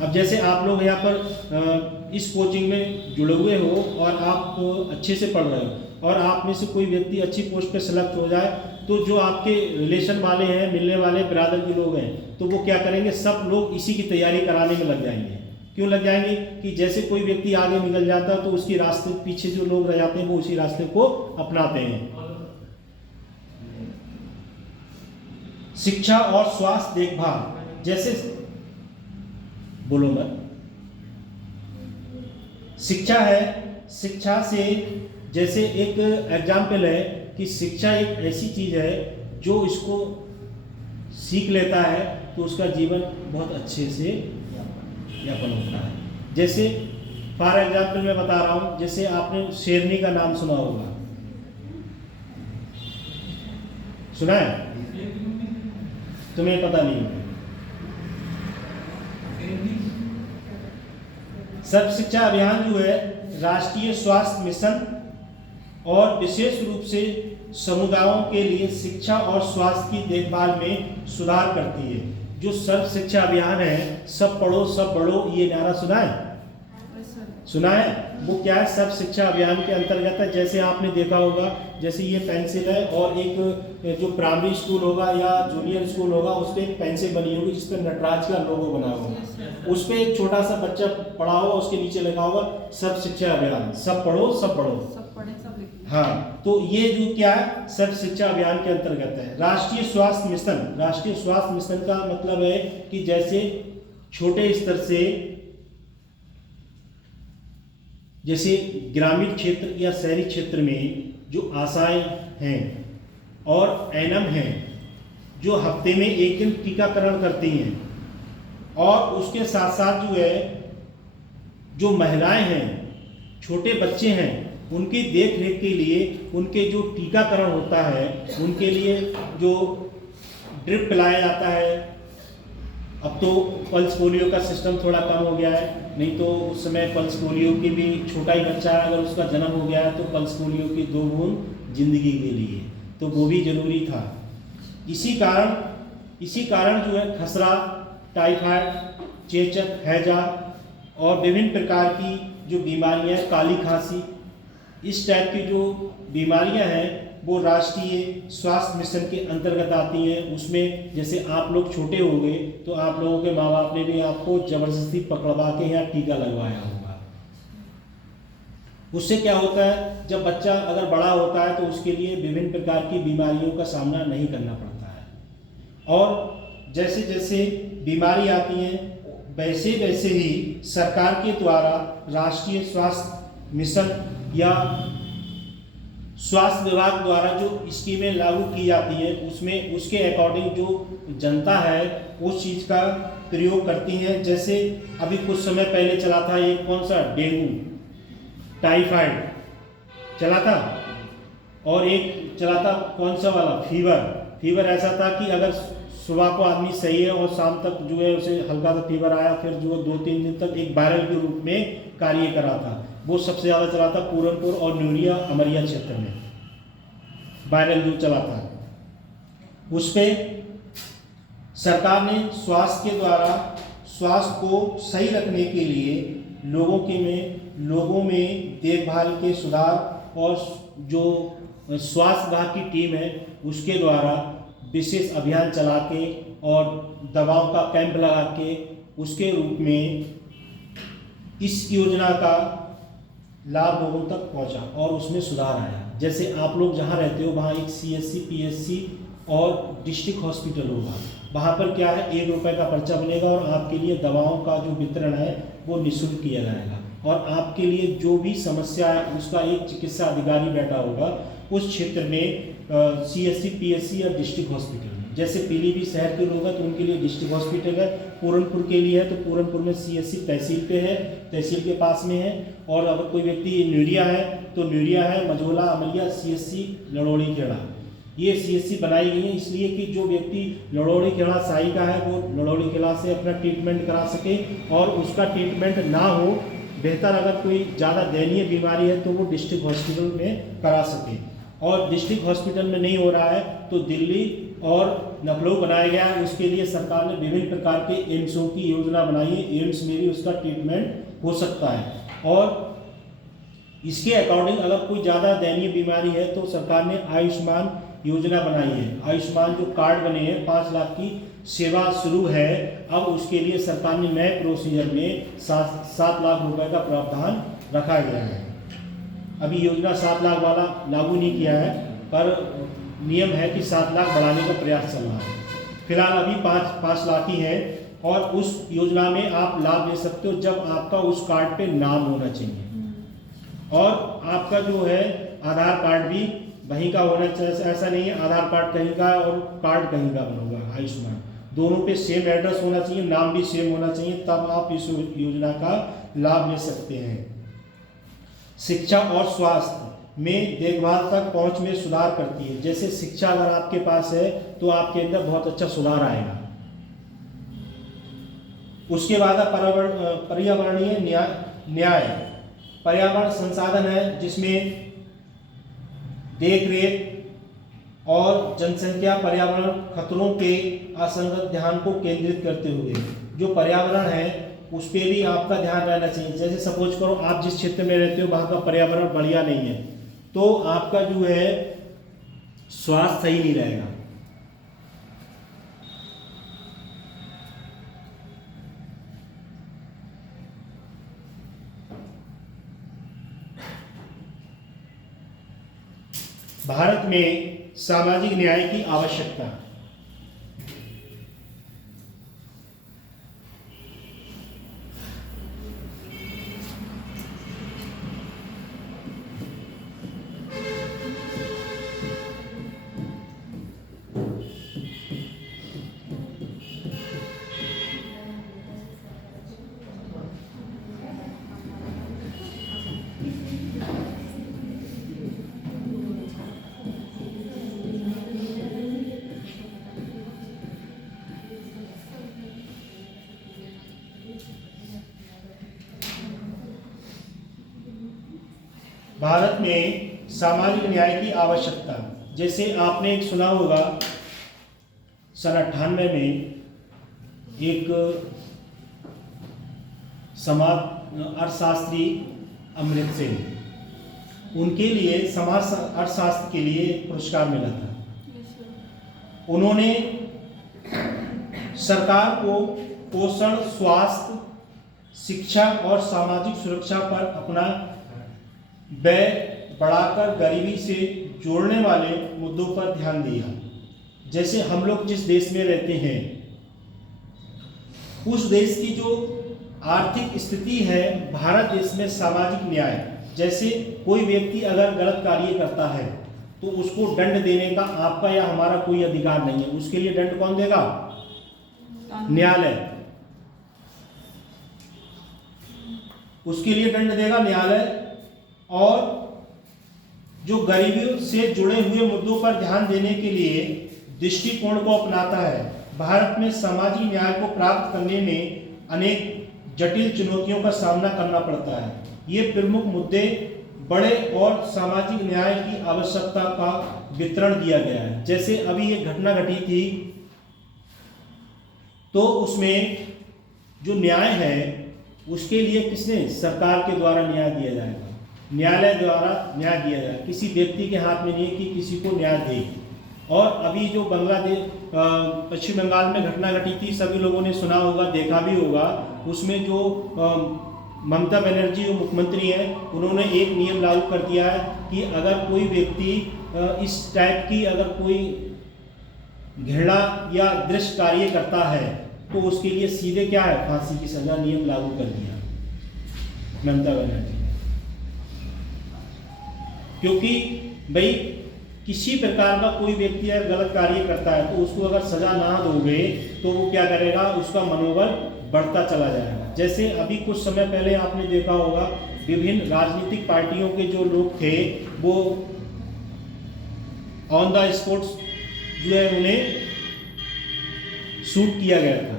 अब जैसे आप लोग यहाँ पर इस कोचिंग में जुड़े हुए हो और आप अच्छे से पढ़ रहे हो और आप में से कोई व्यक्ति अच्छी पोस्ट पे सेलेक्ट हो जाए, तो जो आपके रिलेशन वाले हैं, मिलने वाले बिरादर के लोग हैं, तो वो क्या करेंगे, सब लोग इसी की तैयारी कराने में लग जाएंगे। क्यों लग जाएंगे कि जैसे कोई व्यक्ति आगे निकल जाता है तो उसकी रास्ते पीछे जो लोग रह जाते हैं वो उसी रास्ते को अपनाते हैं। शिक्षा और स्वास्थ्य देखभाल, जैसे बोलो मत, शिक्षा है, शिक्षा से जैसे एक एग्जाम्पल है कि शिक्षा एक ऐसी चीज है जो इसको सीख लेता है तो उसका जीवन बहुत अच्छे से यापन होता है। जैसे फॉर एग्जाम्पल मैं बता रहा हूँ, जैसे आपने शेरनी का नाम सुना होगा, सुना है? तुम्हें पता नहीं? सर्व शिक्षा अभियान जो है राष्ट्रीय स्वास्थ्य मिशन और विशेष रूप से समुदायों के लिए शिक्षा और स्वास्थ्य की देखभाल में सुधार करती है। जो सर्व शिक्षा अभियान है, सब पढ़ो सब बढ़ो, ये नारा सुना है? वो क्या है, सर्व शिक्षा अभियान के अंतर्गत है। जैसे आपने देखा होगा, जैसे ये पेंसिल है और एक जो प्राइमरी स्कूल होगा या जूनियर स्कूल होगा, उस पर एक पेंसिल बनी होगी जिस पर नटराज का लोगो बना होगा, उस पर एक छोटा सा बच्चा पढ़ा होगा, उसके नीचे लिखा होगा सर्व शिक्षा अभियान, सब पढ़ो सब बढ़ो। हाँ, तो ये जो क्या है, सर्व शिक्षा अभियान के अंतर्गत है। राष्ट्रीय स्वास्थ्य मिशन, राष्ट्रीय स्वास्थ्य मिशन का मतलब है कि जैसे छोटे स्तर से, जैसे ग्रामीण क्षेत्र या शहरी क्षेत्र में जो आशाएं हैं और एनएम हैं, जो हफ्ते में एक दिन टीकाकरण करती हैं, और उसके साथ साथ जो है जो महिलाएं हैं, छोटे बच्चे हैं, उनकी देख रेख के लिए उनके जो टीकाकरण होता है, उनके लिए जो ड्रिप पिलाया जाता है, अब तो पल्स पोलियो का सिस्टम थोड़ा कम हो गया है, नहीं तो उस समय पल्स पोलियो की भी छोटा ही बच्चा अगर उसका जन्म हो गया है तो पल्स पोलियो की 2 बूंद जिंदगी के लिए, तो वो भी जरूरी था। इसी कारण जो है खसरा, टाइफाइड, चेचक, हैजा और विभिन्न प्रकार की जो बीमारियां, काली खांसी, इस टाइप की जो बीमारियां हैं वो राष्ट्रीय स्वास्थ्य मिशन के अंतर्गत आती हैं। उसमें जैसे आप लोग छोटे हो गए तो आप लोगों के माँ बाप ने भी आपको जबरदस्ती पकड़वा के यहाँ टीका लगवाया होगा। उससे क्या होता है, जब बच्चा अगर बड़ा होता है तो उसके लिए विभिन्न प्रकार की बीमारियों का सामना नहीं करना पड़ता है। और जैसे जैसे बीमारी आती है वैसे वैसे ही सरकार के द्वारा राष्ट्रीय स्वास्थ्य मिशन या स्वास्थ्य विभाग द्वारा जो स्कीमें लागू की जाती हैं उसमें उसके अकॉर्डिंग जो जनता है उस चीज़ का प्रयोग करती हैं। जैसे अभी कुछ समय पहले चला था एक कौन सा डेंगू, टाइफाइड चला था, और एक चला था कौन सा वाला फीवर ऐसा था कि अगर सुबह को आदमी सही है और शाम तक जो है उसे हल्का सा फीवर आया, फिर जो 2-3 दिन तक एक वायरल के रूप में कार्य करा था। वो सबसे ज़्यादा चला था पूरनपुर और न्यूरिया अमरिया क्षेत्र में, वायरल जो चला था। उस पर सरकार ने स्वास्थ्य के द्वारा स्वास्थ्य को सही रखने के लिए लोगों में देखभाल के सुधार और जो स्वास्थ्य विभाग की टीम है उसके द्वारा विशेष अभियान चला के और दवाओं का कैंप लगा के उसके रूप में इस योजना का लाभ लोगों तक पहुंचा और उसमें सुधार आया। जैसे आप लोग जहां रहते हो वहां एक CSC, PSC और डिस्ट्रिक्ट हॉस्पिटल होगा, वहां पर क्या है 1 रुपये का पर्चा बनेगा और आपके लिए दवाओं का जो वितरण है वो निःशुल्क किया जाएगा। और आपके लिए जो भी समस्या है उसका एक चिकित्सा अधिकारी बैठा होगा उस क्षेत्र में, CSC, PSC या डिस्ट्रिक्ट हॉस्पिटल में। जैसे पीलीभीत शहर के लोग हैं तो उनके लिए डिस्ट्रिक्ट हॉस्पिटल है, पूरनपुर के लिए है तो पूरनपुर में CSC तहसील पे है, तहसील के पास में है। और अगर कोई व्यक्ति न्यूरिया है तो न्यूरिया है मझोला अमलिया CSC लड़ौड़ी खेड़ा। ये CSC बनाई गई है इसलिए कि जो व्यक्ति लड़ौड़ी खेड़ा साई का है वो लड़ौड़ी खेड़ा से अपना ट्रीटमेंट करा सके, और उसका ट्रीटमेंट ना हो बेहतर अगर कोई ज़्यादा दयनीय बीमारी है तो वो डिस्ट्रिक्ट हॉस्पिटल में करा सके। और डिस्ट्रिक्ट हॉस्पिटल में नहीं हो रहा है तो दिल्ली और लखनऊ बनाया गया है, उसके लिए सरकार ने विभिन्न प्रकार के एम्सों की योजना बनाई है। एम्स में भी उसका ट्रीटमेंट हो सकता है। और इसके अकॉर्डिंग अगर कोई ज़्यादा दयनीय बीमारी है तो सरकार ने आयुष्मान योजना बनाई है। आयुष्मान जो कार्ड बने हैं 5 लाख की सेवा शुरू है। अब उसके लिए सरकार ने नए प्रोसीजर में 7 लाख रुपए का प्रावधान रखा गया है। अभी योजना 7 लाख वाला लागू नहीं किया है पर नियम है कि 7 लाख बढ़ाने का प्रयास चल रहा है। फिलहाल अभी 5 लाख ही है और उस योजना में आप लाभ ले सकते हो जब आपका उस कार्ड पे नाम होना चाहिए और आपका जो है आधार कार्ड भी वहीं का होना चाहिए। ऐसा नहीं है आधार कार्ड कहीं का और कार्ड कहीं का बना हुआ। आयुष्मान दोनों पे सेम एड्रेस होना चाहिए, नाम भी सेम होना चाहिए, तब आप इस योजना का लाभ ले सकते हैं। शिक्षा और स्वास्थ्य में देखभाल तक पहुंच में सुधार करती है। जैसे शिक्षा अगर आपके पास है तो आपके अंदर बहुत अच्छा सुधार आएगा। उसके बाद पर्यावरणीय न्याय पर्यावरण संसाधन है जिसमें देख रेख और जनसंख्या पर्यावरण खतरों के असंगत ध्यान को केंद्रित करते हुए जो पर्यावरण है उस पर भी आपका ध्यान रहना चाहिए। जैसे सपोज करो आप जिस क्षेत्र में रहते हो वहाँ का पर्यावरण बढ़िया नहीं है तो आपका जो है स्वास्थ्य सही नहीं रहेगा। भारत में सामाजिक न्याय की आवश्यकता। भारत में सामाजिक न्याय की आवश्यकता। जैसे आपने एक सुना होगा, सन 98 में एक समाज अर्थशास्त्री अमृत सिंह, उनके लिए समाज अर्थशास्त्र के लिए पुरस्कार मिला था। उन्होंने सरकार को पोषण, स्वास्थ्य, शिक्षा और सामाजिक सुरक्षा पर अपना व्यय बढ़ाकर गरीबी से जोड़ने वाले मुद्दों पर ध्यान दिया। जैसे हम लोग जिस देश में रहते हैं, उस देश की जो आर्थिक स्थिति है, भारत देश में सामाजिक न्याय, जैसे कोई व्यक्ति अगर गलत कार्य करता है तो उसको दंड देने का आपका या हमारा कोई अधिकार नहीं है। उसके लिए दंड कौन देगा? न्यायालय। उसके लिए दंड देगा न्यायालय। और जो गरीबी से जुड़े हुए मुद्दों पर ध्यान देने के लिए दृष्टिकोण को अपनाता है। भारत में सामाजिक न्याय को प्राप्त करने में अनेक जटिल चुनौतियों का सामना करना पड़ता है। ये प्रमुख मुद्दे बड़े और सामाजिक न्याय की आवश्यकता का वितरण दिया गया है। जैसे अभी ये घटना घटी थी, तो उसमें जो न्याय है उसके लिए किसने? सरकार के द्वारा न्याय दिया जाएगा, न्यायालय द्वारा न्याय दिया जाएगा। किसी व्यक्ति के हाथ में नहीं है कि किसी को न्याय दे। और अभी जो पश्चिम बंगाल में घटना घटी थी, सभी लोगों ने सुना होगा, देखा भी होगा। उसमें जो ममता बनर्जी जो मुख्यमंत्री हैं, उन्होंने एक नियम लागू कर दिया है कि अगर कोई व्यक्ति इस टाइप की अगर कोई घृणा या दृश्य कार्य करता है तो उसके लिए सीधे क्या है? फांसी की सजा नियम लागू कर दिया ममता बनर्जी ने। क्योंकि भाई किसी प्रकार का कोई व्यक्ति अगर गलत कार्य करता है तो उसको अगर सजा ना दोगे तो वो क्या करेगा? उसका मनोबल बढ़ता चला जाएगा। जैसे अभी कुछ समय पहले आपने देखा होगा, विभिन्न राजनीतिक पार्टियों के जो लोग थे वो ऑन द स्पॉट जो है उन्हें शूट किया गया था।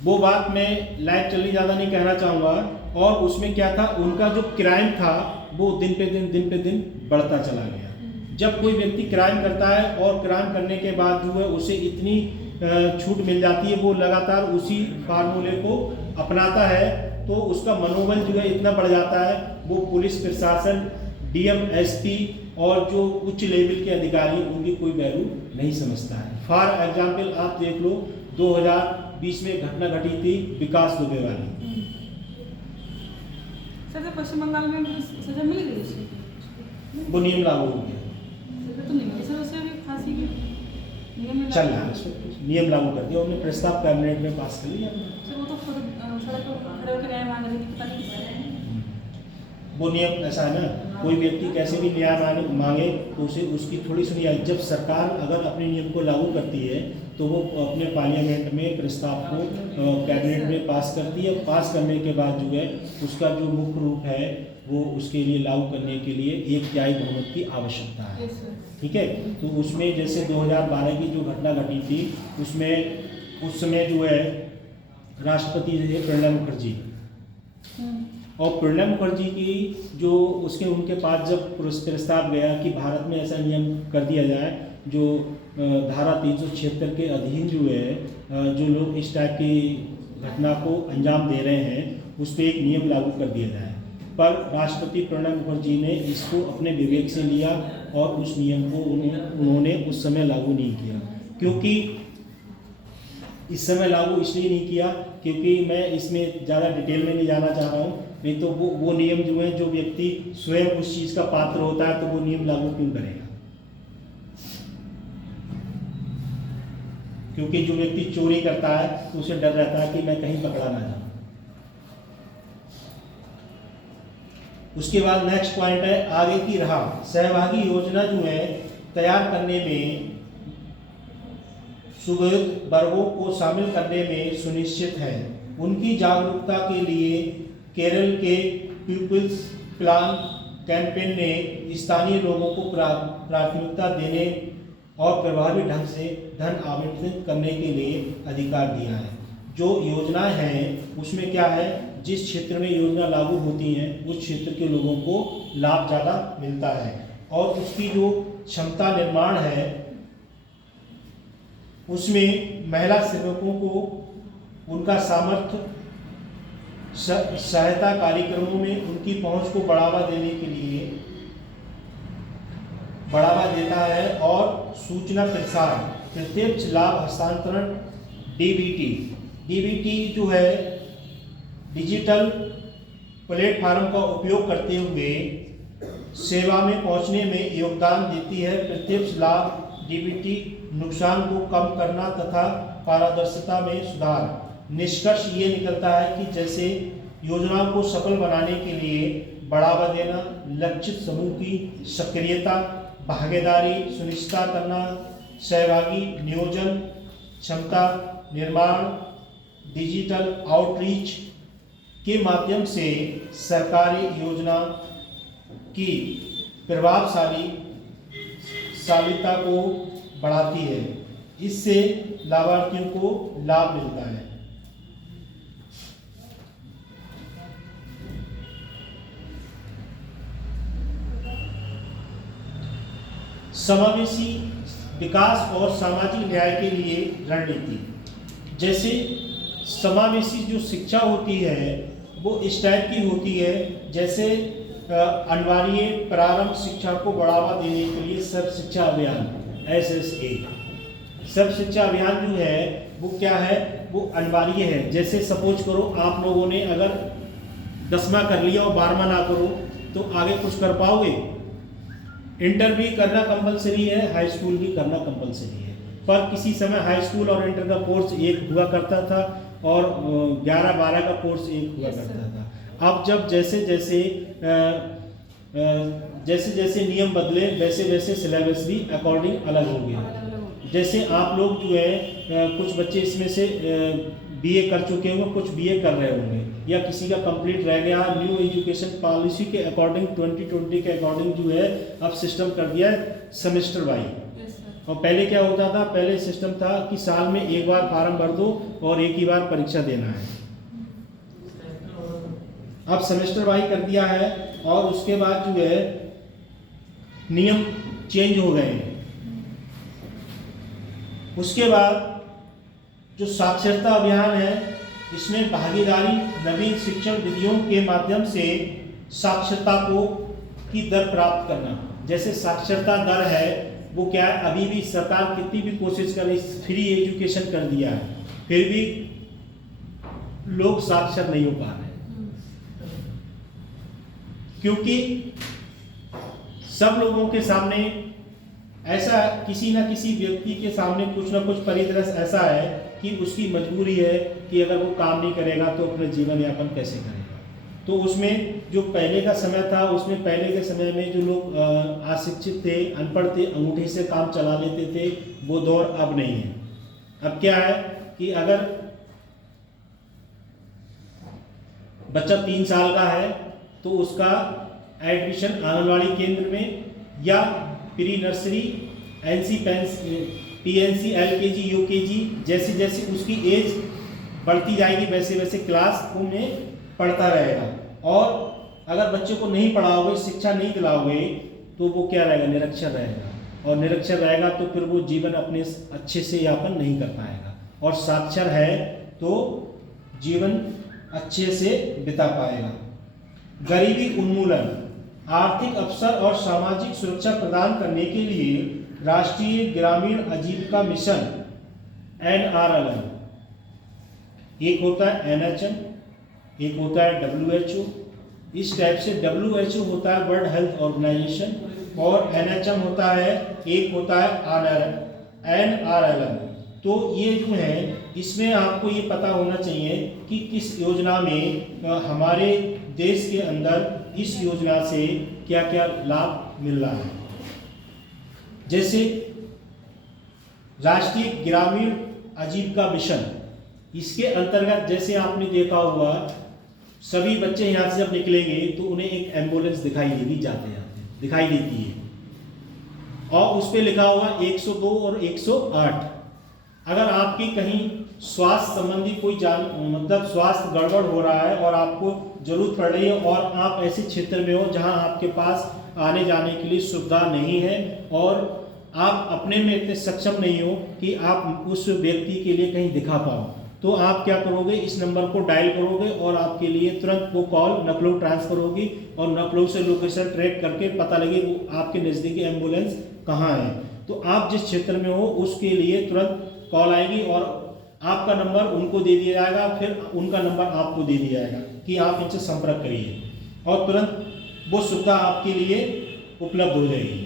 वो बात मैं लाइव चलनी ज़्यादा नहीं कहना चाहूँगा। और उसमें क्या था, उनका जो क्राइम था वो दिन पे दिन बढ़ता चला गया। जब कोई व्यक्ति क्राइम करता है और क्राइम करने के बाद जो है उसे इतनी छूट मिल जाती है, वो लगातार उसी फार्मूले को अपनाता है, तो उसका मनोबल जो है इतना बढ़ जाता है, वो पुलिस प्रशासन, डीएम, एसपी और जो उच्च लेवल के अधिकारी उनकी कोई वैल्यू नहीं समझता है। फॉर एग्जाम्पल आप देख लो, 2020 में घटना घटी थी विकास दुबे वाली। सर पश्चिम बंगाल में सजा मिल गई उसकी? वो नियम लागू हो गया, तो नहीं मिली सर, उसे अभी फांसी की नियम चल रहा है, नियम लागू कर दिया उन्होंने, प्रस्ताव कैबिनेट में पास कर लिया। सर वो तो खुद सड़क पर खड़े होकर न्याय मांग रही थी, पता नहीं किससे। वो नियम ऐसा है ना, कोई व्यक्ति कैसे भी न्याय मांगे तो उसे उसकी थोड़ी सुनी आई। जब सरकार अगर अपने नियम को लागू करती है तो वो अपने पार्लियामेंट में प्रस्ताव को कैबिनेट में पास करती है। पास करने के बाद जो है उसका जो मुख्य रूप है वो उसके लिए लागू करने के लिए 1/3 बहुमत की आवश्यकता है। ठीक है, तो उसमें जैसे 2012 की जो घटना घटी थी, उसमें उस समय जो है राष्ट्रपति थे प्रणब मुखर्जी, और प्रणब मुखर्जी की जो उनके पास जब प्रस्ताव गया कि भारत में ऐसा नियम कर दिया जाए जो धारा 376 के अधीन जो है जो लोग इस टाइप की घटना को अंजाम दे रहे हैं उस पर एक नियम लागू कर दिया जाए। पर राष्ट्रपति प्रणब मुखर्जी ने इसको अपने विवेक से लिया और उस नियम को उन्होंने उस समय लागू नहीं किया। क्योंकि इस समय लागू इसलिए नहीं किया क्योंकि मैं इसमें ज़्यादा डिटेल में नहीं जाना चाह रहा हूँ, नहीं तो वो नियम जो है, जो व्यक्ति स्वयं उस चीज़ का पात्र होता है तो वो नियम लागू क्यों करेगा? क्योंकि जो व्यक्ति चोरी करता है तो उसे डर रहता है कि मैं कहीं पकड़ा ना जाऊं। उसके बाद नेक्स्ट पॉइंट है आगे की राह। सहभागी योजना जो है तैयार करने में सुविधा वर्गों को शामिल करने में सुनिश्चित है। उनकी जागरूकता के लिए केरल के पीपल्स प्लान कैंपेन ने स्थानीय लोगों को प्राथमिकता देने और प्रभावी ढंग से धन आवंटित करने के लिए अधिकार दिया है। जो योजनाएं हैं उसमें क्या है, जिस क्षेत्र में योजना लागू होती हैं उस क्षेत्र के लोगों को लाभ ज़्यादा मिलता है और उसकी जो क्षमता निर्माण है उसमें महिला सेवकों को उनका सामर्थ्य सहायता कार्यक्रमों में उनकी पहुंच को बढ़ावा देने के लिए बढ़ावा देता है और सूचना प्रसार प्रत्यक्ष लाभ हस्तांतरण डीबीटी जो है डिजिटल प्लेटफार्म का उपयोग करते हुए सेवा में पहुंचने में योगदान देती है। प्रत्यक्ष लाभ डीबीटी नुकसान को कम करना तथा पारदर्शिता में सुधार। निष्कर्ष ये निकलता है कि जैसे योजनाओं को सफल बनाने के लिए बढ़ावा देना, लक्षित समूह की सक्रियता, भागीदारी सुनिश्चित करना, सहभागी नियोजन, क्षमता निर्माण, डिजिटल आउटरीच के माध्यम से सरकारी योजना की प्रभावशालीता को बढ़ाती है। इससे लाभार्थियों को लाभ मिलता है। समावेशी विकास और सामाजिक न्याय के लिए रणनीति। जैसे समावेशी जो शिक्षा होती है वो इस टाइप की होती है, जैसे अनिवार्य प्रारंभ शिक्षा को बढ़ावा देने के लिए सर्व शिक्षा अभियान SSA। सर्व शिक्षा अभियान जो है वो क्या है, वो अनिवार्य है। जैसे सपोज करो आप लोगों ने अगर 10वां कर लिया और 12वां ना करो तो आगे कुछ कर पाओगे। इंटर भी करना कंपलसरी है, हाई स्कूल भी करना कंपलसरी है, पर किसी समय हाई स्कूल और इंटर का कोर्स एक हुआ करता था और 11-12 का कोर्स एक हुआ करता था। अब जब जैसे जैसे नियम बदले वैसे वैसे सिलेबस भी अकॉर्डिंग अलग हो गया। जैसे आप लोग जो है कुछ बच्चे इसमें से BA कर चुके होंगे, कुछ BA कर रहे होंगे, या किसी का कंप्लीट रह गया। न्यू एजुकेशन पॉलिसी के अकॉर्डिंग 2020 के अकॉर्डिंग जो है अब सिस्टम कर दिया है सेमेस्टर वाइज। और पहले क्या होता था, पहले सिस्टम था कि साल में एक बार फार्म भर दो और एक ही बार परीक्षा देना है। अब सेमेस्टर वाइज कर दिया है और उसके बाद जो है नियम चेंज हो गए हैं। उसके बाद जो साक्षरता अभियान है इसमें भागीदारी नवीन शिक्षण विधियों के माध्यम से साक्षरता की दर प्राप्त करना। जैसे साक्षरता दर है वो क्या है, अभी भी सरकार कितनी भी कोशिश करे, फ्री एजुकेशन कर दिया है, फिर भी लोग साक्षर नहीं हो पा रहे, क्योंकि सब लोगों के सामने ऐसा किसी न किसी व्यक्ति के सामने कुछ ना कुछ परिदृश्य ऐसा है कि उसकी मजबूरी है कि अगर वो काम नहीं करेगा तो अपना जीवन यापन कैसे करेगा। तो उसमें जो पहले का समय था, उसमें पहले के समय में जो लोग अशिक्षित थे, अनपढ़ थे, अंगूठे से काम चला लेते थे, वो दौर अब नहीं है। अब क्या है कि अगर बच्चा 3 साल का है तो उसका एडमिशन आंगनवाड़ी केंद्र में या pre nursery, PNC, LKG, UKG जैसे जैसे उसकी एज बढ़ती जाएगी वैसे वैसे क्लास में पढ़ता रहेगा। और अगर बच्चे को नहीं पढ़ाओगे, शिक्षा नहीं दिलाओगे तो वो क्या रहेगा, निरक्षर रहेगा। और निरक्षर रहेगा तो फिर वो जीवन अपने अच्छे से यापन नहीं कर पाएगा। और साक्षर है तो जीवन अच्छे से बिता पाएगा। गरीबी उन्मूलन, आर्थिक अवसर और सामाजिक सुरक्षा प्रदान करने के लिए राष्ट्रीय ग्रामीण आजीविका मिशन NRLM, एक होता है NHM, एक होता है WHO। इस टाइप से WHO होता है वर्ल्ड हेल्थ ऑर्गेनाइजेशन और NHM होता है, एक होता है NRLM। तो ये जो है इसमें आपको ये पता होना चाहिए कि किस योजना में हमारे देश के अंदर इस योजना से क्या क्या लाभ मिल रहा है। जैसे राष्ट्रीय ग्रामीण आजीविका मिशन, इसके अंतर्गत जैसे आपने देखा होगा सभी बच्चे यहाँ से जब निकलेंगे तो उन्हें एक एम्बुलेंस दिखाई देगी, जाते जाते दिखाई देती है और उस पर लिखा होगा 102 और 108। अगर आपकी कहीं स्वास्थ्य संबंधी कोई मतलब स्वास्थ्य गड़बड़ हो रहा है और आपको जरूरत पड़ रही है और आप ऐसे क्षेत्र में हो जहां आपके पास आने जाने के लिए सुविधा नहीं है और आप अपने में इतने सक्षम नहीं हो कि आप उस व्यक्ति के लिए कहीं दिखा पाओ, तो आप क्या करोगे, इस नंबर को डायल करोगे और आपके लिए तुरंत वो कॉल नकलऊ ट्रांसफर होगी और नकलऊ से लोकेशन ट्रैक करके पता लगे वो आपके नज़दीकी एम्बुलेंस कहाँ है। तो आप जिस क्षेत्र में हो उसके लिए तुरंत कॉल आएगी और आपका नंबर उनको दे दिया जाएगा, फिर उनका नंबर आपको दे दिया जाएगा कि आप इनसे संपर्क करिए और तुरंत वो सुविधा आपके लिए उपलब्ध हो जाएगी।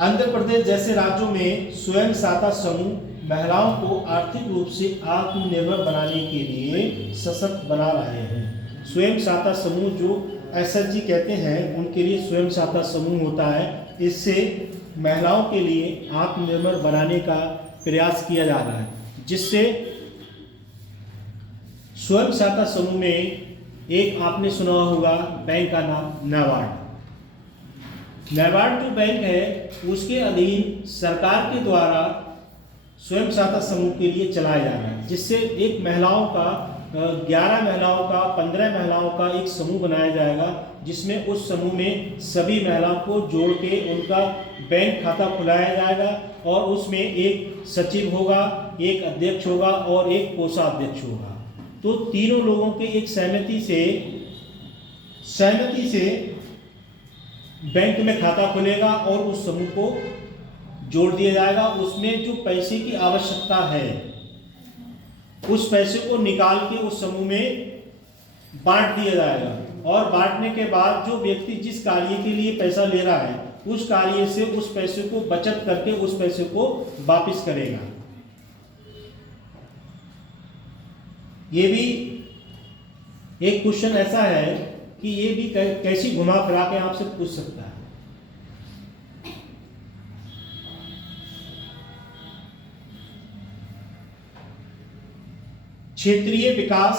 आंध्र प्रदेश जैसे राज्यों में स्वयं सहायता समूह महिलाओं को आर्थिक रूप से आत्मनिर्भर बनाने के लिए सशक्त बना रहे हैं। स्वयं सहायता समूह जो एसएचजी कहते हैं उनके लिए स्वयं सहायता समूह होता है। इससे महिलाओं के लिए आत्मनिर्भर बनाने का प्रयास किया जा रहा है, जिससे स्वयं सहायता समूह में एक आपने सुना होगा बैंक का नाम नाबार्ड। नाबार्ड जो बैंक है उसके अधीन सरकार के द्वारा स्वयं सहायता समूह के लिए चलाया जा रहा है, जिससे एक महिलाओं का 11 महिलाओं का 15 महिलाओं का एक समूह बनाया जाएगा, जिसमें उस समूह में सभी महिलाओं को जोड़ के उनका बैंक खाता खुलाया जाएगा और उसमें एक सचिव होगा, एक अध्यक्ष होगा और एक कोषाध्यक्ष होगा। तो तीनों लोगों के एक सहमति से बैंक में खाता खुलेगा और उस समूह को जोड़ दिया जाएगा। उसमें जो पैसे की आवश्यकता है उस पैसे को निकाल के उस समूह में बांट दिया जाएगा और बांटने के बाद जो व्यक्ति जिस कार्य के लिए पैसा ले रहा है उस कार्य से उस पैसे को बचत करके उस पैसे को वापस करेगा। ये भी एक क्वेश्चन ऐसा है कि ये भी कैसी घुमा फिरा के आपसे पूछ सकता है। क्षेत्रीय विकास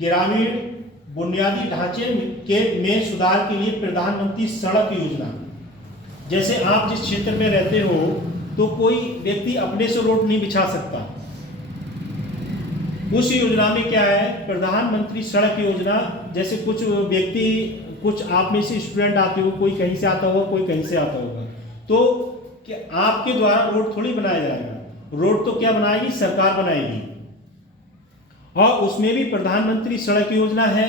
ग्रामीण बुनियादी ढांचे में सुधार के लिए प्रधानमंत्री सड़क योजना। जैसे आप जिस क्षेत्र में रहते हो तो कोई व्यक्ति अपने से रोड नहीं बिछा सकता। उस योजना में क्या है, प्रधानमंत्री सड़क योजना। जैसे कुछ आप में से स्टूडेंट आते हो, कोई कहीं से आता होगा, कोई कहीं से आता होगा, तो क्या आपके द्वारा रोड थोड़ी बनाया जाएगा। रोड तो क्या बनाएगी, सरकार बनाएगी और उसमें भी प्रधानमंत्री सड़क योजना है।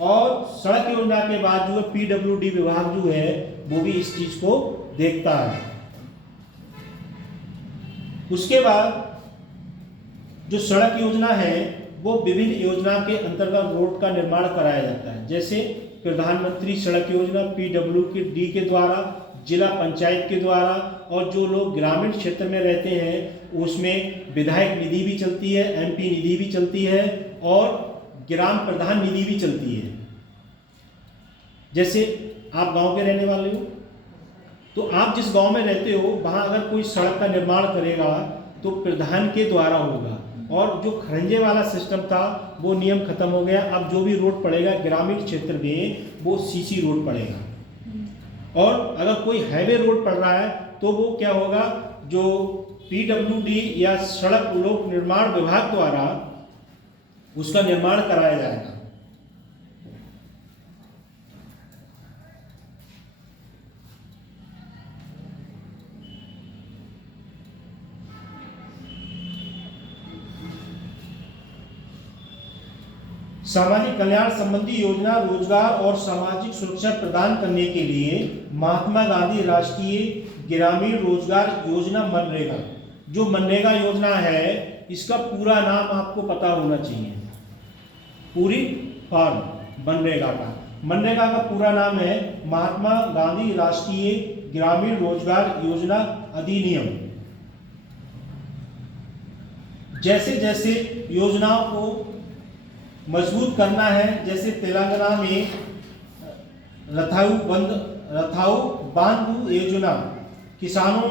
और सड़क योजना के बाद जो है PWD विभाग जो है वो भी इस चीज को देखता है। उसके बाद जो सड़क योजना है वो विभिन्न योजना के अंतर्गत रोड का निर्माण कराया जाता है। जैसे प्रधानमंत्री सड़क योजना PWD के द्वारा, जिला पंचायत के द्वारा, और जो लोग ग्रामीण क्षेत्र में रहते हैं उसमें विधायक निधि भी चलती है, MP निधि भी चलती है और ग्राम प्रधान निधि भी चलती है। जैसे आप गांव के रहने वाले हो तो आप जिस गांव में रहते हो वहां अगर कोई सड़क का निर्माण करेगा तो प्रधान के द्वारा होगा। और जो खरंजे वाला सिस्टम था वो नियम खत्म हो गया। अब जो भी रोड पड़ेगा ग्रामीण क्षेत्र में वो CC रोड पड़ेगा। और अगर कोई हाईवे रोड पड़ रहा है तो वो क्या होगा, जो PWD या सड़क लोक निर्माण विभाग द्वारा उसका निर्माण कराया जाएगा। सामाजिक कल्याण संबंधी योजना रोजगार और सामाजिक सुरक्षा प्रदान करने के लिए महात्मा गांधी राष्ट्रीय ग्रामीण रोजगार योजना मनरेगा। जो मनरेगा योजना है इसका पूरा नाम आपको पता होना चाहिए, पूरी फॉर्म मनरेगा का पूरा नाम है महात्मा गांधी राष्ट्रीय ग्रामीण रोजगार योजना अधिनियम। जैसे जैसे योजनाओं को मजबूत करना है, जैसे तेलंगाना में रथाऊ बांधु योजना किसानों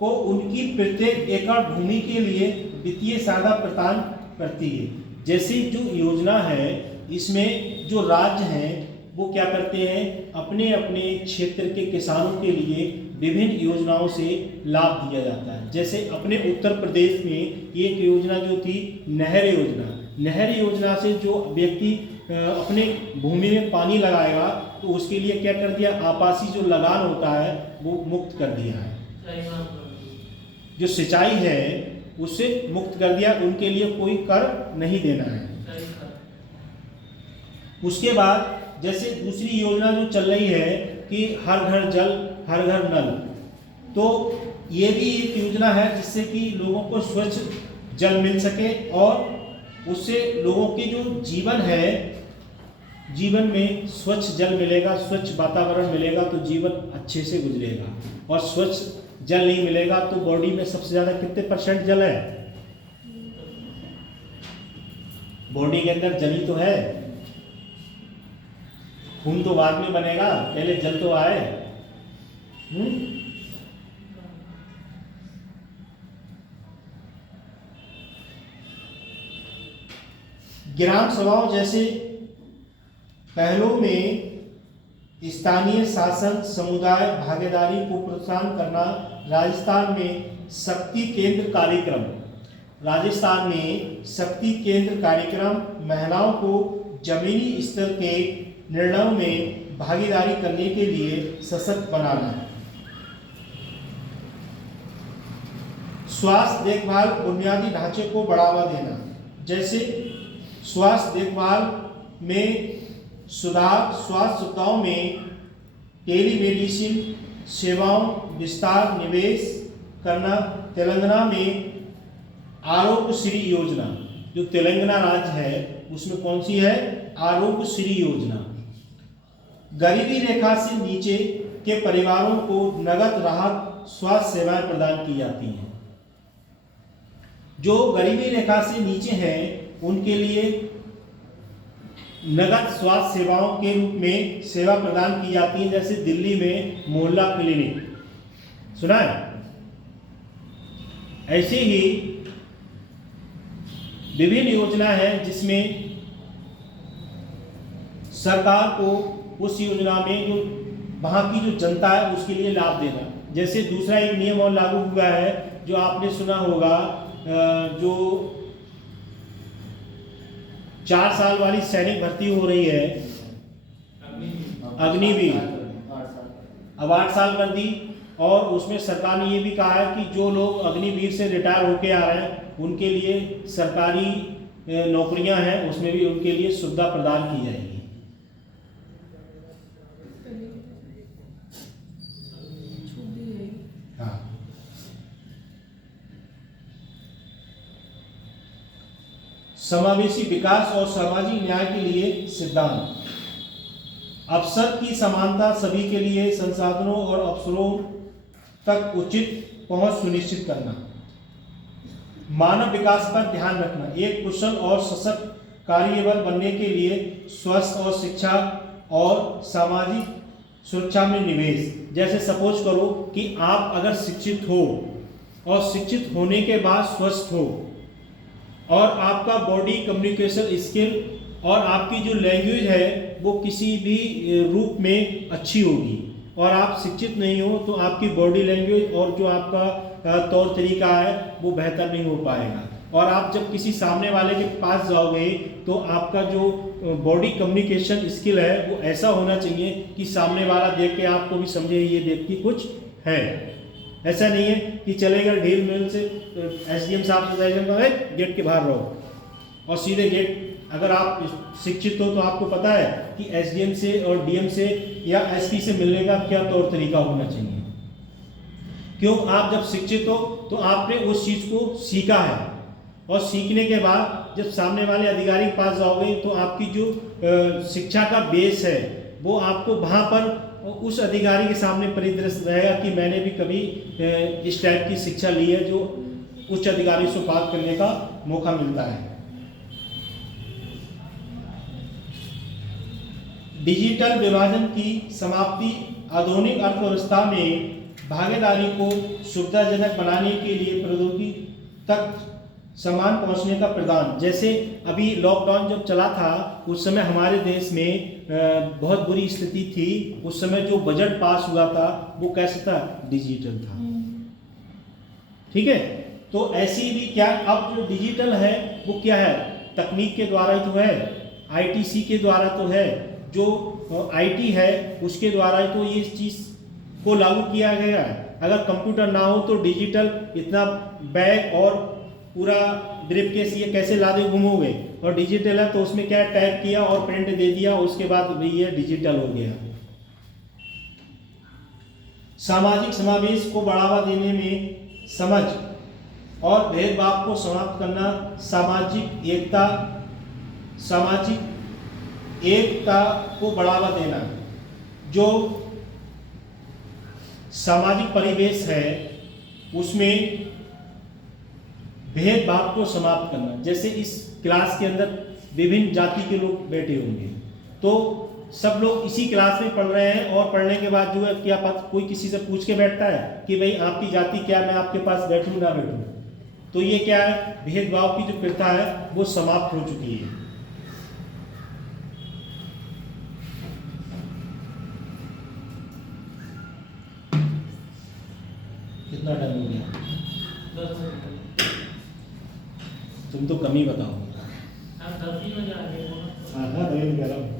को उनकी प्रत्येक एकड़ भूमि के लिए वित्तीय सहायता प्रदान करती है। जैसी जो योजना है इसमें जो राज्य हैं वो क्या करते हैं, अपने अपने क्षेत्र के किसानों के लिए विभिन्न योजनाओं से लाभ दिया जाता है। जैसे अपने उत्तर प्रदेश में एक योजना जो थी नहर योजना से जो व्यक्ति अपने भूमि में पानी लगाएगा तो उसके लिए क्या कर दिया, आपासी जो लगान होता है वो मुक्त कर दिया है। जो सिंचाई है उससे मुक्त कर दिया, उनके लिए कोई कर नहीं देना है। उसके बाद जैसे दूसरी योजना जो चल रही है कि हर घर जल हर घर नल, तो ये भी एक योजना है जिससे कि लोगों को स्वच्छ जल मिल सके और उससे लोगों के जो जीवन में स्वच्छ जल मिलेगा, स्वच्छ वातावरण मिलेगा तो जीवन अच्छे से गुजरेगा। और स्वच्छ जल नहीं मिलेगा तो बॉडी में सबसे ज़्यादा कितने % जल है? बॉडी के अंदर जल ही तो है, खून तो बाद में बनेगा, पहले जल तो आए। ग्राम सभाओं जैसे पहलों में स्थानीय शासन समुदाय भागीदारी को प्रोत्साहन करना। राजस्थान में शक्ति केंद्र कार्यक्रम महिलाओं को जमीनी स्तर के निर्णयों में भागीदारी करने के लिए सशक्त बनाना। स्वास्थ्य देखभाल बुनियादी ढांचे को बढ़ावा देना। जैसे स्वास्थ्य देखभाल में सुधार, स्वास्थ्य सुविधाओं में टेलीमेडिसिन सेवाओं विस्तार निवेश करना। तेलंगाना में आरोग्य श्री योजना, जो तेलंगाना राज्य है उसमें कौन सी है? आरोग्य श्री योजना। गरीबी रेखा से नीचे के परिवारों को नगद राहत स्वास्थ्य सेवाएं प्रदान की जाती हैं। जो गरीबी रेखा से नीचे हैं उनके लिए नगद स्वास्थ्य सेवाओं के रूप में सेवा प्रदान की जाती है। जैसे दिल्ली में मोहल्ला क्लिनिक सुना है। ऐसे ही विभिन्न योजना है जिसमें सरकार को उस योजना में जो वहाँ की जो जनता है उसके लिए लाभ देना। जैसे दूसरा एक नियम और लागू हुआ है जो आपने सुना होगा, जो 4 साल वाली सैनिक भर्ती हो रही है अग्निवीर, अब 8 साल कर दी। और उसमें सरकार ने ये भी कहा है कि जो लोग अग्निवीर से रिटायर होके आ रहे हैं उनके लिए सरकारी नौकरियां हैं उसमें भी उनके लिए सुविधा प्रदान की जाएगी। हाँ, समावेशी विकास और सामाजिक न्याय के लिए सिद्धांत। अवसर की समानता, सभी के लिए संसाधनों और अवसरों तक उचित पहुंच सुनिश्चित करना। मानव विकास पर ध्यान रखना। एक कुशल और सशक्त कार्यबल बनने के लिए स्वास्थ्य और शिक्षा और सामाजिक सुरक्षा में निवेश। जैसे सपोज करो कि आप अगर शिक्षित हो और शिक्षित होने के बाद स्वस्थ हो और आपका बॉडी कम्युनिकेशन स्किल और आपकी जो लैंग्वेज है वो किसी भी रूप में अच्छी होगी, और आप शिक्षित नहीं हो तो आपकी बॉडी लैंग्वेज और जो आपका तौर तरीका है वो बेहतर नहीं हो पाएगा। और आप जब किसी सामने वाले के पास जाओगे तो आपका जो बॉडी कम्युनिकेशन स्किल है वो ऐसा होना चाहिए कि सामने वाला देख के आपको भी समझे ये व्यक्ति कुछ है। ऐसा नहीं है कि चलेगा ढील मिल से SDM साहब से जाएगा गेट के बाहर रहो और सीधे गेट। अगर आप शिक्षित हो तो आपको पता है कि SDM से और DM से या SP से मिलने का क्या तौर तरीका होना चाहिए। क्यों? आप जब शिक्षित हो तो आपने उस चीज़ को सीखा है, और सीखने के बाद जब सामने वाले अधिकारी के पास जाओगे तो आपकी जो शिक्षा का बेस है वो आपको वहाँ पर उस अधिकारी के सामने परिदृश्य रहेगा कि मैंने भी कभी इस टाइप की शिक्षा ली है, जो उच्च अधिकारी से बात करने का मौका मिलता है। डिजिटल विभाजन की समाप्ति। आधुनिक अर्थव्यवस्था में भागीदारी को सुविधाजनक बनाने के लिए प्रौद्योगिकी तक सामान पहुंचने का प्रदान। जैसे अभी लॉकडाउन जब चला था उस समय हमारे देश में बहुत बुरी स्थिति थी, उस समय जो बजट पास हुआ था वो कैसा था, डिजिटल था। ठीक है, तो ऐसी भी क्या अब जो डिजिटल है वो क्या है, तकनीक के द्वारा ही तो है, आईटीसी के द्वारा तो है, जो आईटी है उसके द्वारा ही तो ये चीज़ को लागू किया गया है। अगर कंप्यूटर ना हो तो डिजिटल इतना बैग और पूरा ब्रीफकेस ये कैसे लादे घूमोगे, और डिजिटल है तो उसमें क्या टाइप किया और प्रिंट दे दिया, उसके बाद भाई ये डिजिटल हो गया। सामाजिक समावेश को बढ़ावा देने में समझ और भेदभाव को समाप्त करना, सामाजिक एकता को बढ़ावा देना, जो सामाजिक परिवेश है उसमें भेदभाव को समाप्त करना। जैसे इस क्लास के अंदर विभिन्न जाति के लोग बैठे होंगे, तो सब लोग इसी क्लास में पढ़ रहे हैं, और पढ़ने के बाद जो है क्या पता कोई किसी से पूछ के बैठता है कि भाई आपकी जाति क्या, मैं आपके पास बैठूं ना बैठूं। तो ये क्या है, भेदभाव की जो प्रथा है वो समाप्त हो चुकी है। कितना टाइम हो गया? 10 मिनट। तुम तो कम ही बताओ। आप 10 ही बजे आ गए हो। हाँ हाँ, वही मैं कह रहा हूँ।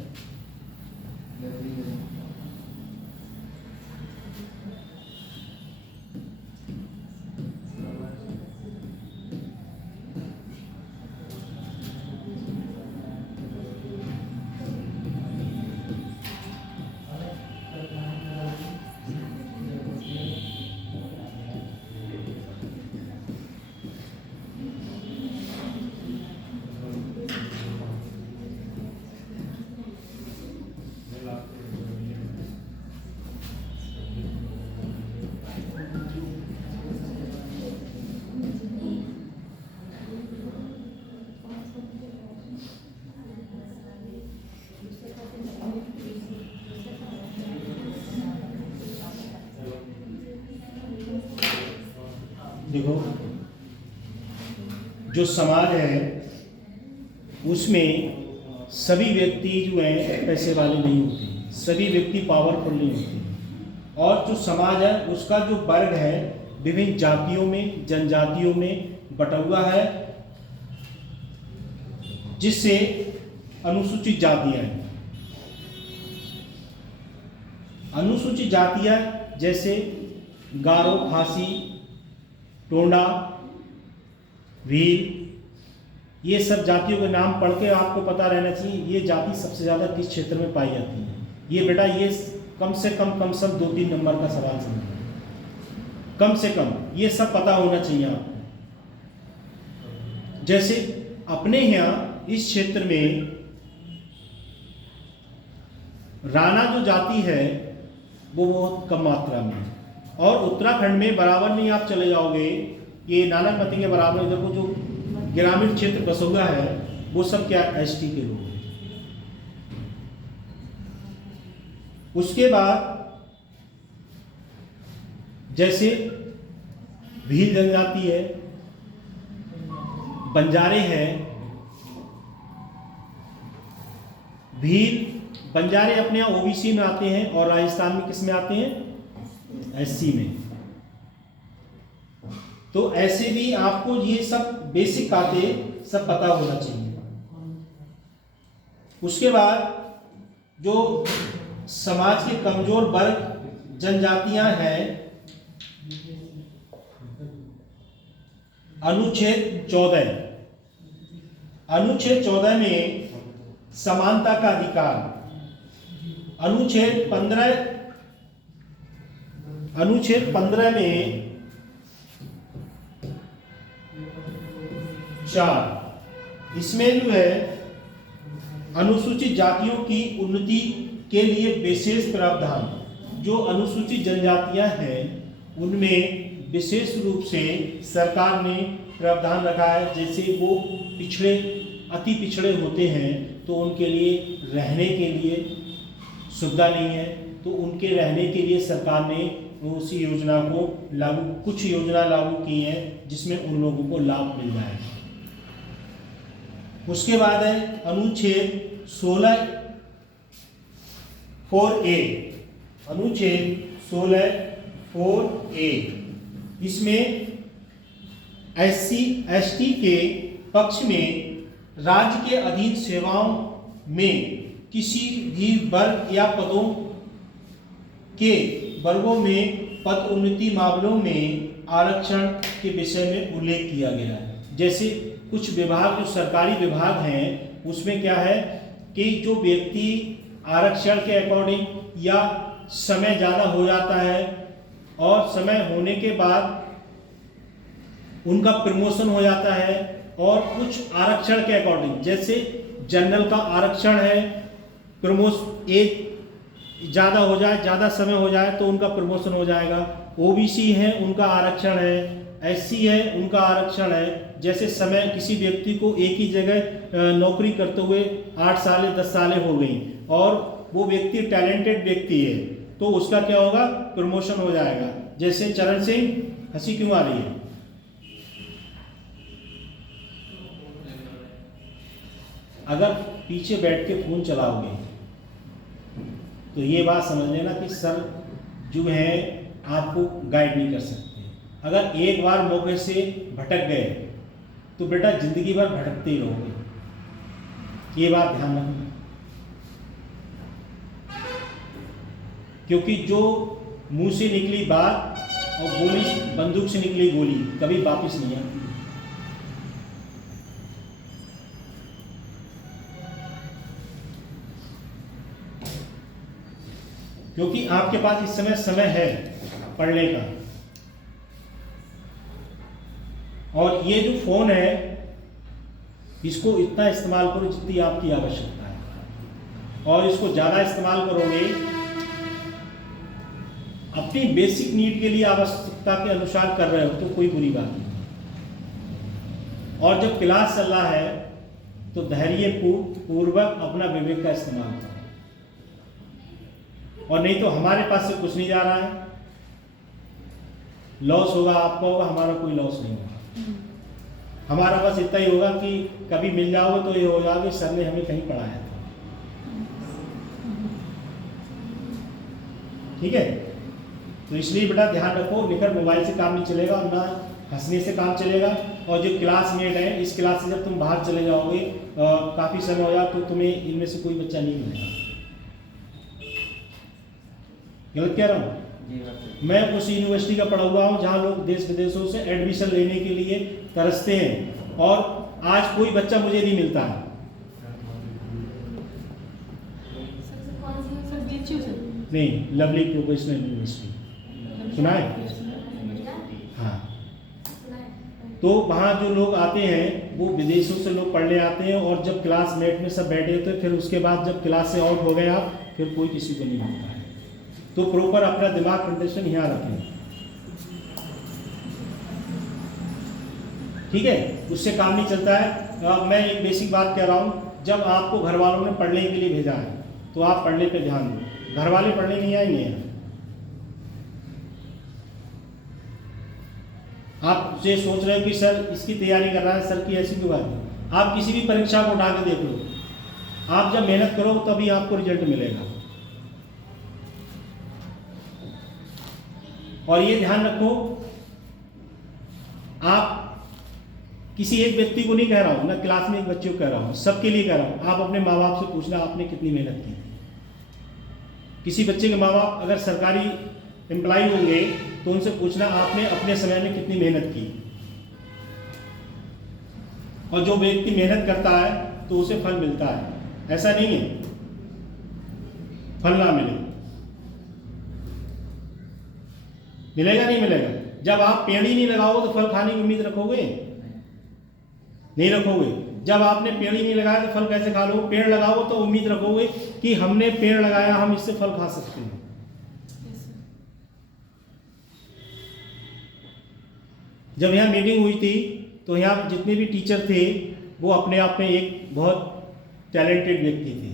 देखो, जो समाज है उसमें सभी व्यक्ति जो हैं पैसे वाले नहीं होते, सभी व्यक्ति पावरफुल नहीं होते, और जो समाज है उसका जो वर्ग है विभिन्न जातियों में, जनजातियों में बटा हुआ है, जिससे अनुसूचित जातियां हैं। अनुसूचित जातियां जैसे गारो, खासी, टोंडा, भील, ये सब जातियों के नाम पढ़ के आपको पता रहना चाहिए ये जाति सबसे ज़्यादा किस क्षेत्र में पाई जाती है। ये बेटा ये कम से कम 2-3 नंबर का सवाल समझना, कम से कम ये सब पता होना चाहिए आपको। जैसे अपने यहाँ इस क्षेत्र में राणा जो जाति है वो बहुत कम मात्रा में, और उत्तराखंड में बराबर नहीं आप चले जाओगे, ये नानकमती के बराबर इधर को जो ग्रामीण क्षेत्र बसोगा है वो सब क्या एसटी के लोग हैं। उसके बाद जैसे भील जनजाति है, बंजारे हैं, भील बंजारे अपने यहाँ ओबीसी में आते हैं, और राजस्थान में किस में आते हैं, एससी में। तो ऐसे भी आपको ये सब बेसिक बातें सब पता होना चाहिए। उसके बाद जो समाज के कमजोर वर्ग जनजातियां हैं, अनुच्छेद 14 में समानता का अधिकार, अनुच्छेद 15 में 4, इसमें जो है अनुसूचित जातियों की उन्नति के लिए विशेष प्रावधान। जो अनुसूचित जनजातियां हैं उनमें विशेष रूप से सरकार ने प्रावधान रखा है। जैसे वो पिछड़े, अति पिछड़े होते हैं तो उनके लिए रहने के लिए सुविधा नहीं है, तो उनके रहने के लिए सरकार ने उसी योजना को कुछ योजना लागू की है जिसमें उन लोगों को लाभ मिल रहा है। उसके बाद है अनुच्छेद 16 4A, अनुच्छेद 16 4A, इसमें SC ST के पक्ष में राज्य के अधीन सेवाओं में किसी भी वर्ग या पदों के वर्गों में पद उन्नति मामलों में आरक्षण के विषय में उल्लेख किया गया है। जैसे कुछ विभाग जो सरकारी विभाग हैं उसमें क्या है कि जो व्यक्ति आरक्षण के अकॉर्डिंग या समय ज़्यादा हो जाता है और समय होने के बाद उनका प्रमोशन हो जाता है, और कुछ आरक्षण के अकॉर्डिंग जैसे जनरल का आरक्षण है, प्रमोशन एज ज़्यादा हो जाए, ज़्यादा समय हो जाए तो उनका प्रमोशन हो जाएगा। ओबीसी है उनका आरक्षण है, एससी है उनका आरक्षण है। जैसे समय किसी व्यक्ति को एक ही जगह नौकरी करते हुए 8 साल 10 सालें हो गई और वो व्यक्ति टैलेंटेड व्यक्ति है तो उसका क्या होगा, प्रमोशन हो जाएगा। जैसे चरण सिंह, हंसी क्यों आ रही है? अगर पीछे बैठ के फोन चलाओगे तो ये बात समझ लेना कि सर जो है आपको गाइड नहीं कर सकते। अगर एक बार मौके से भटक गए तो बेटा जिंदगी भर भटकते ही रहोगे, ये बात ध्यान रखना। क्योंकि जो मुंह से निकली बात और गोली, बंदूक से निकली गोली कभी वापस नहीं आती। क्योंकि आपके पास इस समय है पढ़ने का, और ये जो फोन है इसको इतना इस्तेमाल करो जितनी आपकी आवश्यकता है, और इसको ज़्यादा इस्तेमाल करोगे अपनी बेसिक नीड के लिए, आवश्यकता के अनुसार कर रहे हो तो कोई बुरी बात नहीं। और जब क्लास चल रहा है तो धैर्य पूर्वक अपना विवेक का इस्तेमाल करो, और नहीं तो हमारे पास से कुछ नहीं जा रहा है। लॉस होगा आपका, होगा, हमारा कोई लॉस नहीं होगा। हमारा बस इतना ही होगा कि कभी मिल जाओगे तो ये होगा कि सर ने हमें कहीं पढ़ाया था। ठीक है, तो इसलिए बेटा ध्यान रखो, निकर मोबाइल से काम नहीं चलेगा, ना हंसने से काम चलेगा। और जो क्लासमेट है, इस क्लास से जब तुम बाहर चले जाओगे काफ़ी समय हो जाए तो तुम्हें इनमें से कोई बच्चा नहीं मिलेगा। गलत कह रहा हूँ? मैं उस यूनिवर्सिटी का पढ़ा हुआ हूँ जहाँ लोग देश विदेशों से एडमिशन लेने के लिए तरसते हैं, और आज कोई बच्चा मुझे नहीं मिलता है। नहीं, लवली प्रोफेशनल यूनिवर्सिटी सुना है? हाँ, तो वहाँ जो लोग आते हैं वो विदेशों से लोग पढ़ने आते हैं, और जब क्लासमेट में सब बैठे होते हैं फिर उसके बाद जब क्लास से आउट हो गए आप, फिर कोई किसी को नहीं मिलता है। तो प्रॉपर अपना दिमाग कंडीशन यहाँ रखें, ठीक है? उससे काम नहीं चलता है। मैं एक बेसिक बात कह रहा हूँ, जब आपको घर वालों ने पढ़ने के लिए भेजा है तो आप पढ़ने पे ध्यान दो। घर वाले पढ़ने नहीं आएंगे। आप ये सोच रहे हो कि सर इसकी तैयारी कर रहा है, सर की ऐसी क्यों बात है? आप किसी भी परीक्षा को उठा के देख लो, आप जब मेहनत करो तभी आपको रिजल्ट मिलेगा। और ये ध्यान रखो, आप किसी एक व्यक्ति को नहीं कह रहा हूँ, ना क्लास में एक बच्चे को कह रहा हूँ, सबके लिए कह रहा हूँ। आप अपने माँ बाप से पूछना आपने कितनी मेहनत की। किसी बच्चे के माँ बाप अगर सरकारी एम्प्लॉय होंगे तो उनसे पूछना आपने अपने समय में कितनी मेहनत की। और जो व्यक्ति मेहनत करता है तो उसे फल मिलता है, ऐसा नहीं है फल ना मिले। मिलेगा नहीं मिलेगा? जब आप पेड़ ही नहीं लगाओगे तो फल खाने की उम्मीद रखोगे? नहीं रखोगे। जब आपने पेड़ ही नहीं लगाया तो फल कैसे खा लो? पेड़ लगाओ तो उम्मीद रखोगे कि हमने पेड़ लगाया, हम इससे फल खा सकते हैं। जब यहाँ मीटिंग हुई थी तो यहाँ जितने भी टीचर थे वो अपने आप में एक बहुत टैलेंटेड व्यक्ति थे,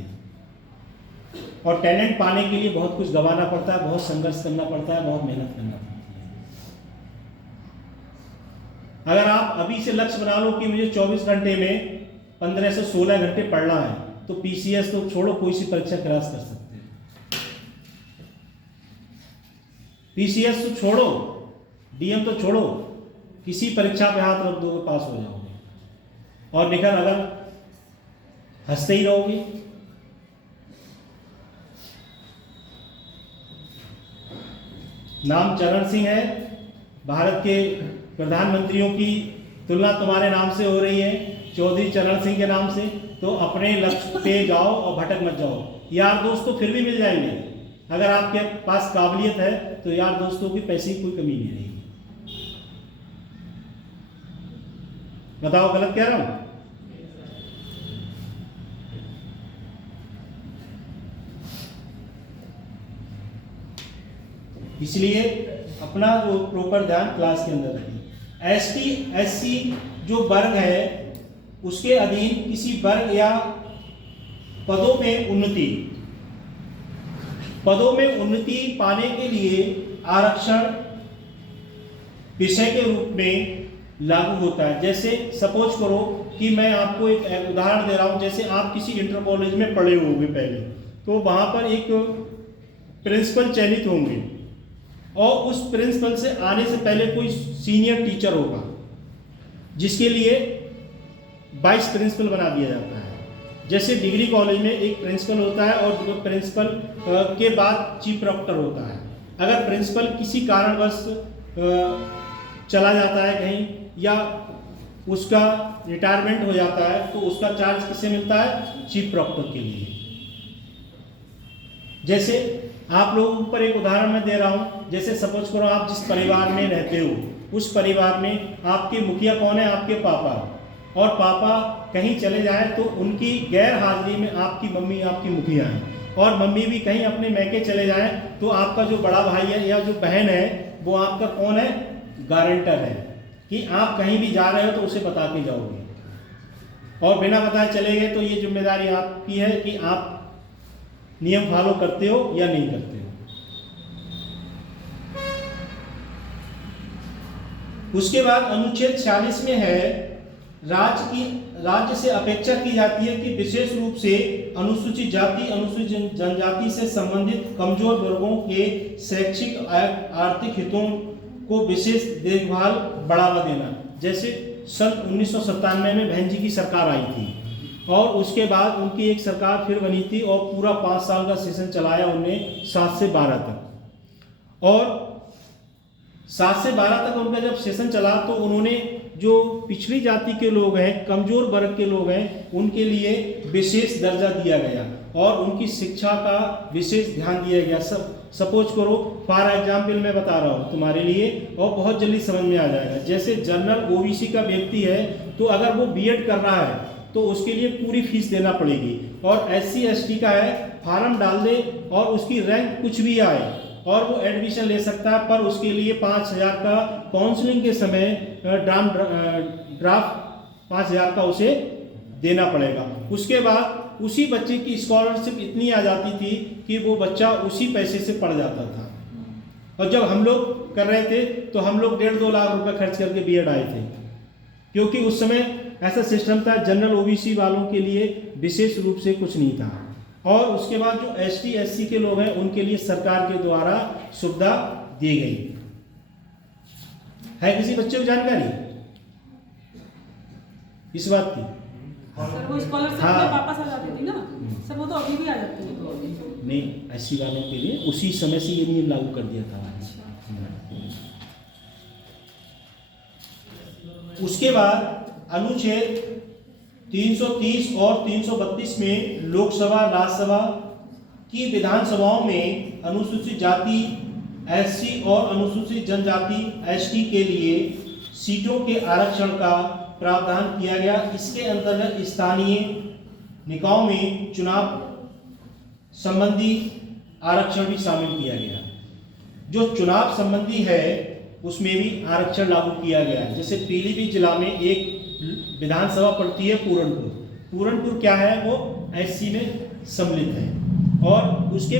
और टैलेंट पाने के लिए बहुत कुछ गंवाना पड़ता है, बहुत संघर्ष करना पड़ता है, बहुत मेहनत करना पड़ता है। अगर आप अभी से लक्ष्य बना लो कि मुझे 24 घंटे में 15 से 16 घंटे पढ़ना है तो पीसीएस तो छोड़ो, कोई सी परीक्षा क्रैश कर सकते हैं। पीसीएस तो छोड़ो, डीएम तो छोड़ो, किसी परीक्षा पे हाथ रख दोगे पास हो जाओगे, और निकल अगर हंसते ही रहोगे। नाम चरण सिंह है, भारत के प्रधानमंत्रियों की तुलना तुम्हारे नाम से हो रही है, चौधरी चरण सिंह के नाम से। तो अपने लक्ष्य पे जाओ और भटक मत जाओ। यार दोस्त तो फिर भी मिल जाएंगे, अगर आपके पास काबिलियत है तो यार दोस्तों की पैसे की कोई कमी नहीं रहेगी। बताओ गलत कह रहा हूं? इसलिए अपना जो प्रॉपर ध्यान क्लास के अंदर रखिए। एसटी एससी जो वर्ग है उसके अधीन किसी वर्ग या पदों में उन्नति पाने के लिए आरक्षण विषय के रूप में लागू होता है। जैसे सपोज करो कि मैं आपको एक उदाहरण दे रहा हूं, जैसे आप किसी इंटर कॉलेज में पढ़े होंगे पहले, तो वहां पर एक प्रिंसिपल चयनित होंगे और उस प्रिंसिपल से आने से पहले कोई सीनियर टीचर होगा जिसके लिए वाइस प्रिंसिपल बना दिया जाता है। जैसे डिग्री कॉलेज में एक प्रिंसिपल होता है और प्रिंसिपल के बाद चीफ प्रॉक्टर होता है। अगर प्रिंसिपल किसी कारणवश चला जाता है कहीं या उसका रिटायरमेंट हो जाता है तो उसका चार्ज किससे मिलता है? चीफ प्रॉक्टर के लिए। जैसे आप लोगों पर एक उदाहरण मैं दे रहा हूं, जैसे सपोज करो आप जिस परिवार में रहते हो उस परिवार में आपके मुखिया कौन है? आपके पापा। और पापा कहीं चले जाएं तो उनकी गैर हाजिरी में आपकी मम्मी आपकी मुखिया है, और मम्मी भी कहीं अपने मैके चले जाएं तो आपका जो बड़ा भाई है या जो बहन है वो आपका कौन है? गारंटर है कि आप कहीं भी जा रहे हो तो उसे बता के जाओगे, और बिना बताए चले गए तो ये जिम्मेदारी आपकी है कि आप नियम फॉलो करते हो या नहीं करते हो। उसके बाद अनुच्छेद 46 में है राज्य से अपेक्षा की जाती है कि विशेष रूप से अनुसूचित जाति अनुसूचित जनजाति से संबंधित कमजोर वर्गों के शैक्षिक आर्थिक हितों को विशेष देखभाल बढ़ावा देना। जैसे सन 1997 में बहन जी की सरकार आई थी और उसके बाद उनकी एक सरकार फिर बनी थी और पूरा 5 साल का सेशन चलाया उन्होंने 7 से 12 तक, और 7 से 12 तक उनका जब सेशन चला तो उन्होंने जो पिछड़ी जाति के लोग हैं, कमजोर वर्ग के लोग हैं, उनके लिए विशेष दर्जा दिया गया और उनकी शिक्षा का विशेष ध्यान दिया गया। सपोज करो फॉर एग्जाम्पल मैं बता रहा हूँ तुम्हारे लिए और बहुत जल्दी समझ में आ जाएगा। जैसे जनरल ओबीसी का व्यक्ति है तो अगर वो बीएड कर रहा है तो उसके लिए पूरी फीस देना पड़ेगी, और एससी एसटी का है फार्म डाल दे और उसकी रैंक कुछ भी आए और वो एडमिशन ले सकता है, पर उसके लिए 5,000 का काउंसलिंग के समय ड्राफ्ट 5,000 का उसे देना पड़ेगा। उसके बाद उसी बच्चे की स्कॉलरशिप इतनी आ जाती थी कि वो बच्चा उसी पैसे से पढ़ जाता था। और जब हम लोग कर रहे थे तो हम लोग 1.5-2 लाख रुपए खर्च करके बीएड आए थे, क्योंकि उस समय ऐसा सिस्टम था जनरल ओबीसी वालों के लिए विशेष रूप से कुछ नहीं था। और उसके बाद जो एसटी एससी के लोग हैं उनके लिए सरकार के द्वारा सुविधा दी गई है। किसी बच्चे को जानकारी इस बात की? सर वो स्कॉलरशिप हाँ। वापस आ जाती थी ना सर, वो तो अभी भी आ जाती है। नहीं, एससी वालों के लिए उसी समय से ये नियम लागू कर दिया था। उसके बाद अनुच्छेद 330 और 332 में लोकसभा राज्यसभा की विधानसभाओं में अनुसूचित जाति एससी और अनुसूचित जनजाति एसटी के लिए सीटों के आरक्षण का प्रावधान किया गया। इसके अंतर्गत स्थानीय निकायों में चुनाव संबंधी आरक्षण भी शामिल किया गया। जो चुनाव संबंधी है उसमें भी आरक्षण लागू किया गया। जैसे पीलीभीत जिला में एक विधानसभा पड़ती है पूरनपुर क्या है? वो एससी में सम्मिलित है, और उसके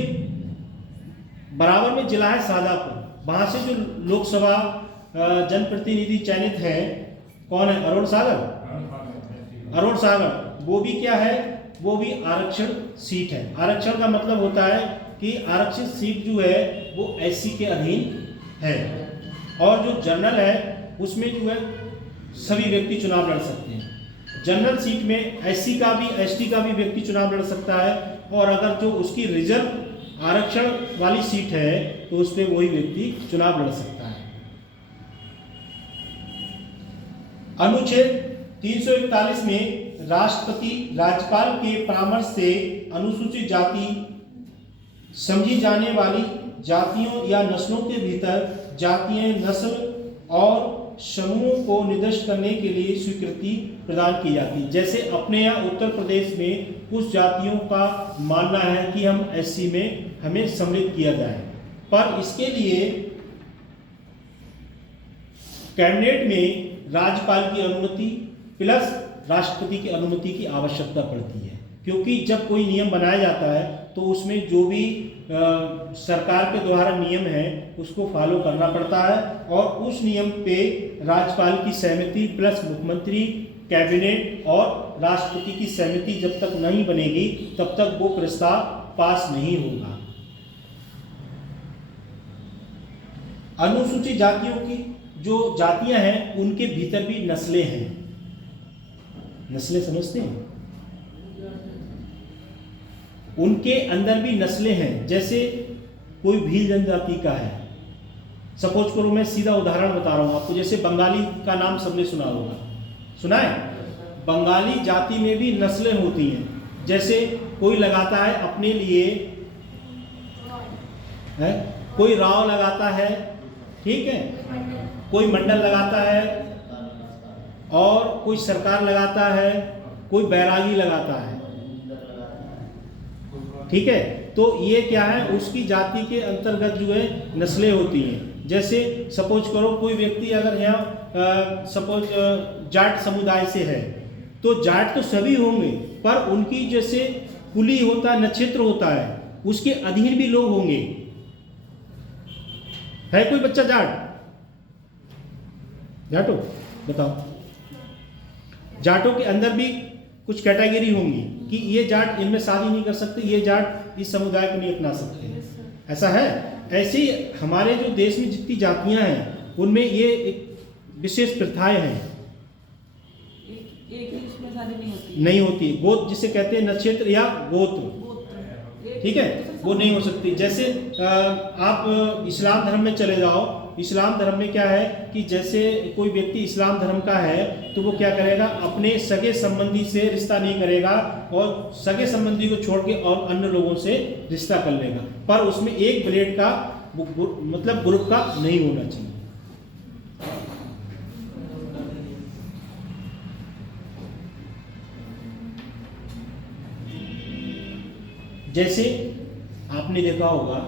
बराबर में जिला है शाहजहाँपुर। वहां से जो लोकसभा जनप्रतिनिधि चयनित है कौन है? अरुण सागर। वो भी क्या है? वो भी आरक्षण सीट है। आरक्षण का मतलब होता है कि आरक्षित सीट जो है वो एससी के अधीन है। और जो जनरल है उसमें जो है सभी व्यक्ति चुनाव लड़ सकते हैं। जनरल सीट में SC का भी ST का भी व्यक्ति चुनाव लड़ सकता है, और अगर जो उसकी रिजर्व आरक्षण वाली सीट है तो उस पर वही व्यक्ति चुनाव लड़ सकता है। अनुच्छेद 341 में राष्ट्रपति राज्यपाल के परामर्श से अनुसूचित जाति समझी जाने वाली जातियों या नस्लों के भीतर जातीय नस्ल और समूहों को निर्दिष्ट करने के लिए स्वीकृति प्रदान की जाती है। जैसे अपने यहाँ उत्तर प्रदेश में कुछ जातियों का मानना है कि हम SC में हमें सम्मिलित किया जाए, पर इसके लिए कैबिनेट में राज्यपाल की अनुमति प्लस राष्ट्रपति की अनुमति की आवश्यकता पड़ती है। क्योंकि जब कोई नियम बनाया जाता है तो उसमें जो भी सरकार के द्वारा नियम है उसको फॉलो करना पड़ता है, और उस नियम पे राज्यपाल की सहमति प्लस मुख्यमंत्री, कैबिनेट और राष्ट्रपति की सहमति जब तक नहीं बनेगी तब तक वो प्रस्ताव पास नहीं होगा। अनुसूचित जातियों की जो जातियां हैं उनके भीतर भी नस्लें हैं। नस्लें समझते हैं? उनके अंदर भी नस्लें हैं। जैसे कोई भील जनजाति का है, सपोज करो, मैं सीधा उदाहरण बता रहा हूं आपको, जैसे बंगाली का नाम सबने सुना होगा, सुना है? बंगाली जाति में भी नस्लें होती हैं। जैसे कोई लगाता है अपने लिए है, कोई राव लगाता है, ठीक है, कोई मंडल लगाता है, और कोई सरकार लगाता है, कोई बैरागी लगाता है, ठीक है। तो ये क्या है, उसकी जाति के अंतर्गत जो है नस्लें होती हैं। जैसे सपोज करो कोई व्यक्ति अगर यहाँ सपोज जाट समुदाय से है, तो जाट तो सभी होंगे, पर उनकी जैसे कुली होता है, नक्षत्र होता है, उसके अधीन भी लोग होंगे। है कोई बच्चा जाट? जाटो बताओ। जाटों के अंदर भी कुछ कैटेगरी होंगी कि ये जाट इनमें शादी नहीं कर सकते, ये जाट इस समुदाय को नहीं अपना सकते, ऐसा है। ऐसे ही हमारे जो देश में जितनी जातियां हैं उनमें ये एक विशेष प्रथाएं हैं। एक ही उसमें शादी नहीं होती। गोत्र जिसे कहते हैं, नक्षत्र या गोत्र, ठीक है, वो नहीं हो सकती। जैसे आप इस्लाम धर्म में चले जाओ, इस्लाम धर्म में क्या है कि जैसे कोई व्यक्ति इस्लाम धर्म का है तो वो क्या करेगा, अपने सगे संबंधी से रिश्ता नहीं करेगा और सगे संबंधी को छोड़ के और अन्य लोगों से रिश्ता कर लेगा, पर उसमें एक ब्लेड का मतलब ग्रुप का नहीं होना चाहिए। जैसे आपने देखा होगा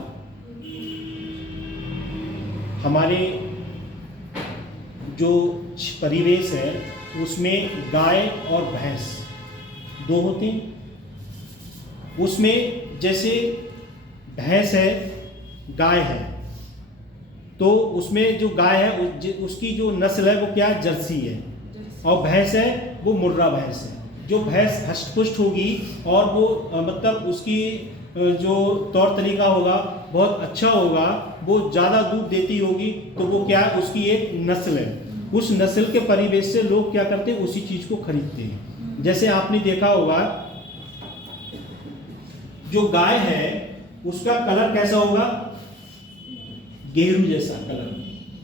हमारे जो परिवेश है उसमें गाय और भैंस दो होते हैं। उसमें जैसे भैंस है, गाय है, तो उसमें जो गाय है उसकी जो नस्ल है वो क्या है, जर्सी है, और भैंस है वो मुर्रा भैंस है। जो भैंस हष्टपुष्ट होगी और वो मतलब उसकी जो तौर तरीका होगा बहुत अच्छा होगा, वो ज़्यादा दूध देती होगी, तो वो क्या है, उसकी एक नस्ल है। उस नस्ल के परिवेश से लोग क्या करते हैं, उसी चीज़ को खरीदते हैं। जैसे आपने देखा होगा जो गाय है उसका कलर कैसा होगा, गेहूं जैसा कलर।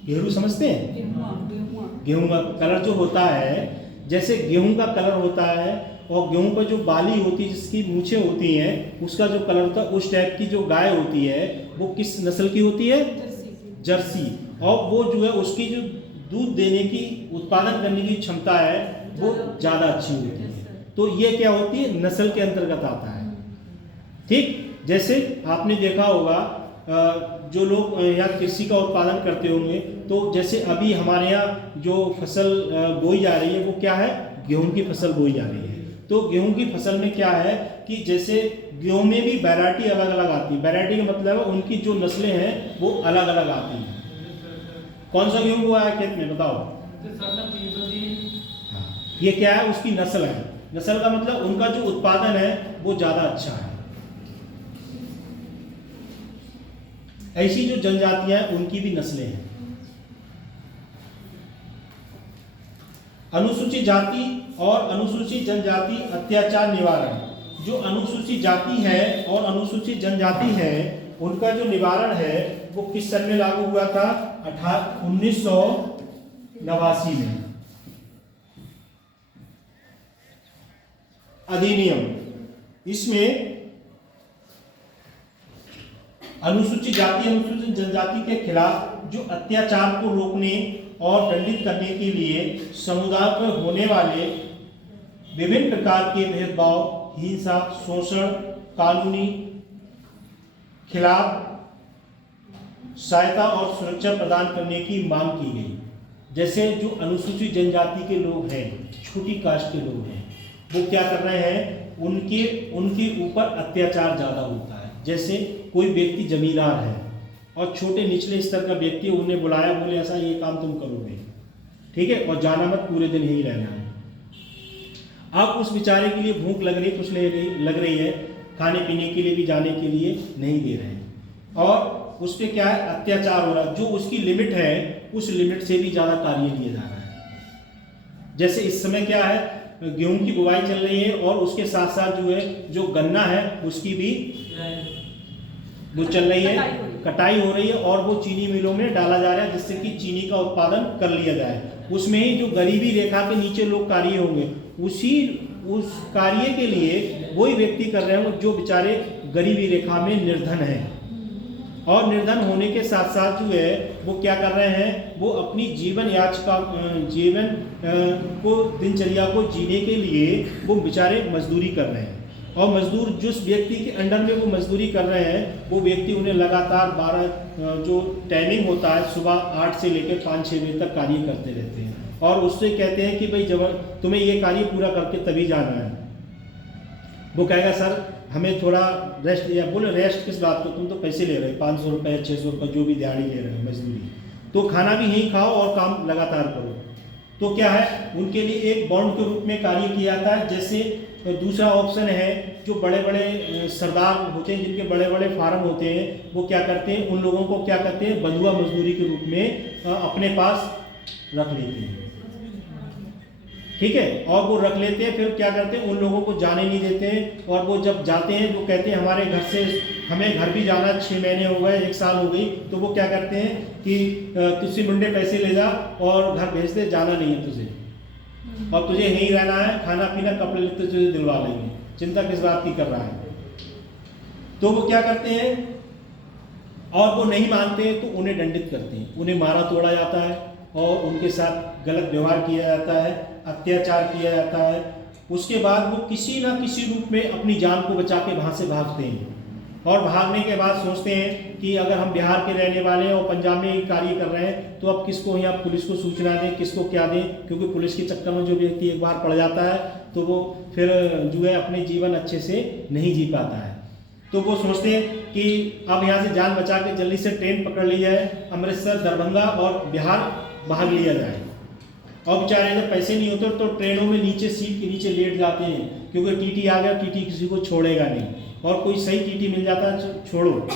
गेहूं समझते हैं? गेहूं का कलर जो होता है, जैसे गेहूं का कलर होता है और गेहूं पर जो बाली होती है, जिसकी मूछें होती हैं, उसका जो कलर होता है, उस टाइप की जो गाय होती है वो किस नस्ल की होती है, जर्सी। और वो जो है उसकी जो दूध देने की, उत्पादन करने की क्षमता है वो ज़्यादा अच्छी होती है। तो ये क्या होती है, नस्ल के अंतर्गत आता है। ठीक, जैसे आपने देखा होगा जो लोग यहाँ कृषि का उत्पादन करते होंगे, तो जैसे अभी हमारे यहाँ जो फसल बोई जा रही है वो क्या है, गेहूं की फसल बोई जा रही है। तो गेहूं की फसल में क्या है कि जैसे गेहूं में भी वैरायटी अलग अलग आती है। वैरायटी का मतलब है उनकी जो नस्लें हैं वो अलग अलग आती हैं। कौन सा गेहूं हुआ है खेत में बताओ? ये क्या है, उसकी नस्ल है। नस्ल का मतलब उनका जो उत्पादन है वो ज़्यादा अच्छा है। ऐसी जो जनजातियां हैं उनकी भी नस्लें हैं। अनुसूचित जाति और अनुसूचित जनजाति अत्याचार निवारण। जो अनुसूचित जाति है और अनुसूचित जनजाति है उनका जो निवारण है वो किस सन में लागू हुआ था? 1989 में अधिनियम। इसमें अनुसूचित जाति अनुसूचित जनजाति के खिलाफ जो अत्याचार को रोकने और दंडित करने के लिए समुदाय पर होने वाले विभिन्न प्रकार के भेदभाव, हिंसा, शोषण, कानूनी खिलाफ सहायता और सुरक्षा प्रदान करने की मांग की गई। जैसे जो अनुसूचित जनजाति के लोग हैं, छोटी कास्ट के लोग हैं, वो क्या कर रहे हैं? उनके ऊपर अत्याचार ज़्यादा होता है। जैसे कोई व्यक्ति जमींदार है और छोटे निचले स्तर का व्यक्ति, उन्हें बुलाया, बोले ऐसा ये काम तुम करोगे, ठीक है, और जाना मत, पूरे दिन यहीं रहना है। अब उस बेचारे के लिए भूख लग रही, कुछ लग रही है, खाने पीने के लिए भी जाने के लिए नहीं दे रहे हैं, और उस पर क्या है? अत्याचार हो रहा है। जो उसकी लिमिट है उस लिमिट से भी ज़्यादा कार्य लिया जा रहा है। जैसे इस समय क्या है? गेहूं की बुवाई चल रही है और उसके साथ साथ जो है जो गन्ना है उसकी भी वो चल रही है, कटाई हो रही है, और वो चीनी मिलों में डाला जा रहा है जिससे कि चीनी का उत्पादन कर लिया जाए। उसमें ही जो गरीबी रेखा के नीचे लोग कार्य होंगे, उस कार्य के लिए वही व्यक्ति कर रहे होंगे जो बेचारे गरीबी रेखा में निर्धन हैं। और निर्धन होने के साथ साथ जो है वो क्या कर रहे हैं? वो अपनी जीवन को दिनचर्या को जीने के लिए वो बेचारे मजदूरी कर रहे हैं। और मजदूर जिस व्यक्ति के अंडर में वो मजदूरी कर रहे हैं वो व्यक्ति उन्हें लगातार 12 जो टाइमिंग होता है सुबह 8 से लेकर 5-6 बजे तक कार्य करते रहते हैं, और उससे कहते हैं कि भाई जब तुम्हें ये कार्य पूरा करके तभी जाना है। वो कहेगा सर हमें थोड़ा रेस्ट, या बोले रेस्ट किस बात को, तुम तो पैसे ले रहे हो 500 रुपये 600 रुपये जो भी दिहाड़ी ले रहे हो मजदूरी, तो खाना भी यहीं खाओ और काम लगातार करो। तो क्या है? उनके लिए एक बॉन्ड के रूप में कार्य किया जाता है। जैसे दूसरा ऑप्शन है जो बड़े बड़े सरदार होते हैं जिनके बड़े बड़े फार्म होते हैं, वो क्या करते हैं? उन लोगों को क्या करते हैं? बंधुआ मजदूरी के रूप में अपने पास रख लेते हैं, ठीक है, और वो रख लेते हैं। फिर क्या करते हैं? उन लोगों को जाने नहीं देते हैं, और वो जब जाते हैं वो कहते हैं हमारे घर से हमें घर भी जाना 6 महीने हो गए, 1 साल हो गई, तो वो क्या करते हैं कि तुझसे मुंडे पैसे ले जा और घर भेज दे, जाना नहीं है तुझे, और तुझे यहीं रहना है, खाना पीना कपड़े लेते तुझे दिलवा लेंगे, चिंता किस बात की कर रहा है। तो वो क्या करते हैं? और वो नहीं मानते हैं तो उन्हें दंडित करते हैं, उन्हें मारा तोड़ा जाता है और उनके साथ गलत व्यवहार किया जाता है, अत्याचार किया जाता है। उसके बाद वो किसी ना किसी रूप में अपनी जान को बचा के वहाँ से भागते हैं, और भागने के बाद सोचते हैं कि अगर हम बिहार के रहने वाले हैं और पंजाब में ही कार्य कर रहे हैं तो अब किसको यहाँ पुलिस को सूचना दें, किसको क्या दें, क्योंकि पुलिस के चक्कर में जो व्यक्ति एक बार पड़ जाता है तो वो फिर जो है अपने जीवन अच्छे से नहीं जी पाता है। तो वो सोचते हैं कि अब यहाँ से जान बचा के जल्दी से ट्रेन पकड़ ली जाए, अमृतसर, दरभंगा और बिहार भाग लिया जाए। और बेचारे जब पैसे नहीं होते तो ट्रेनों में नीचे सीट के नीचे लेट जाते हैं, क्योंकि टीटी आ गया, टीटी किसी को छोड़ेगा नहीं, और कोई सही टीटी मिल जाता है छोड़ो,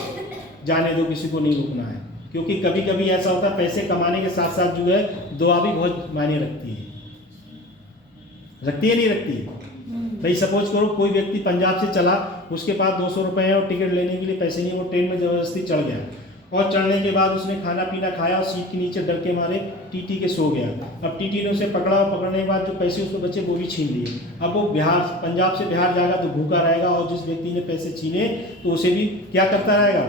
जाने दो, किसी को नहीं रुकना है। क्योंकि कभी कभी ऐसा होता है पैसे कमाने के साथ साथ जो है दुआ भी बहुत मायने रखती है, नहीं रखती है। भाई सपोज करो कोई व्यक्ति पंजाब से चला, उसके पास 200 रुपये है और टिकट लेने के लिए पैसे नहीं, वो ट्रेन में ज़बरदस्ती चढ़ गया, और चढ़ने के बाद उसने खाना पीना खाया और सीट के नीचे डर के मारे टीटी के सो गया। अब टीटी ने उसे पकड़ा, और पकड़ने के बाद जो पैसे उसको बचे वो भी छीन लिए। अब वो पंजाब से बिहार जाएगा तो भूखा रहेगा, और जिस व्यक्ति ने पैसे छीने तो उसे भी क्या करता रहेगा?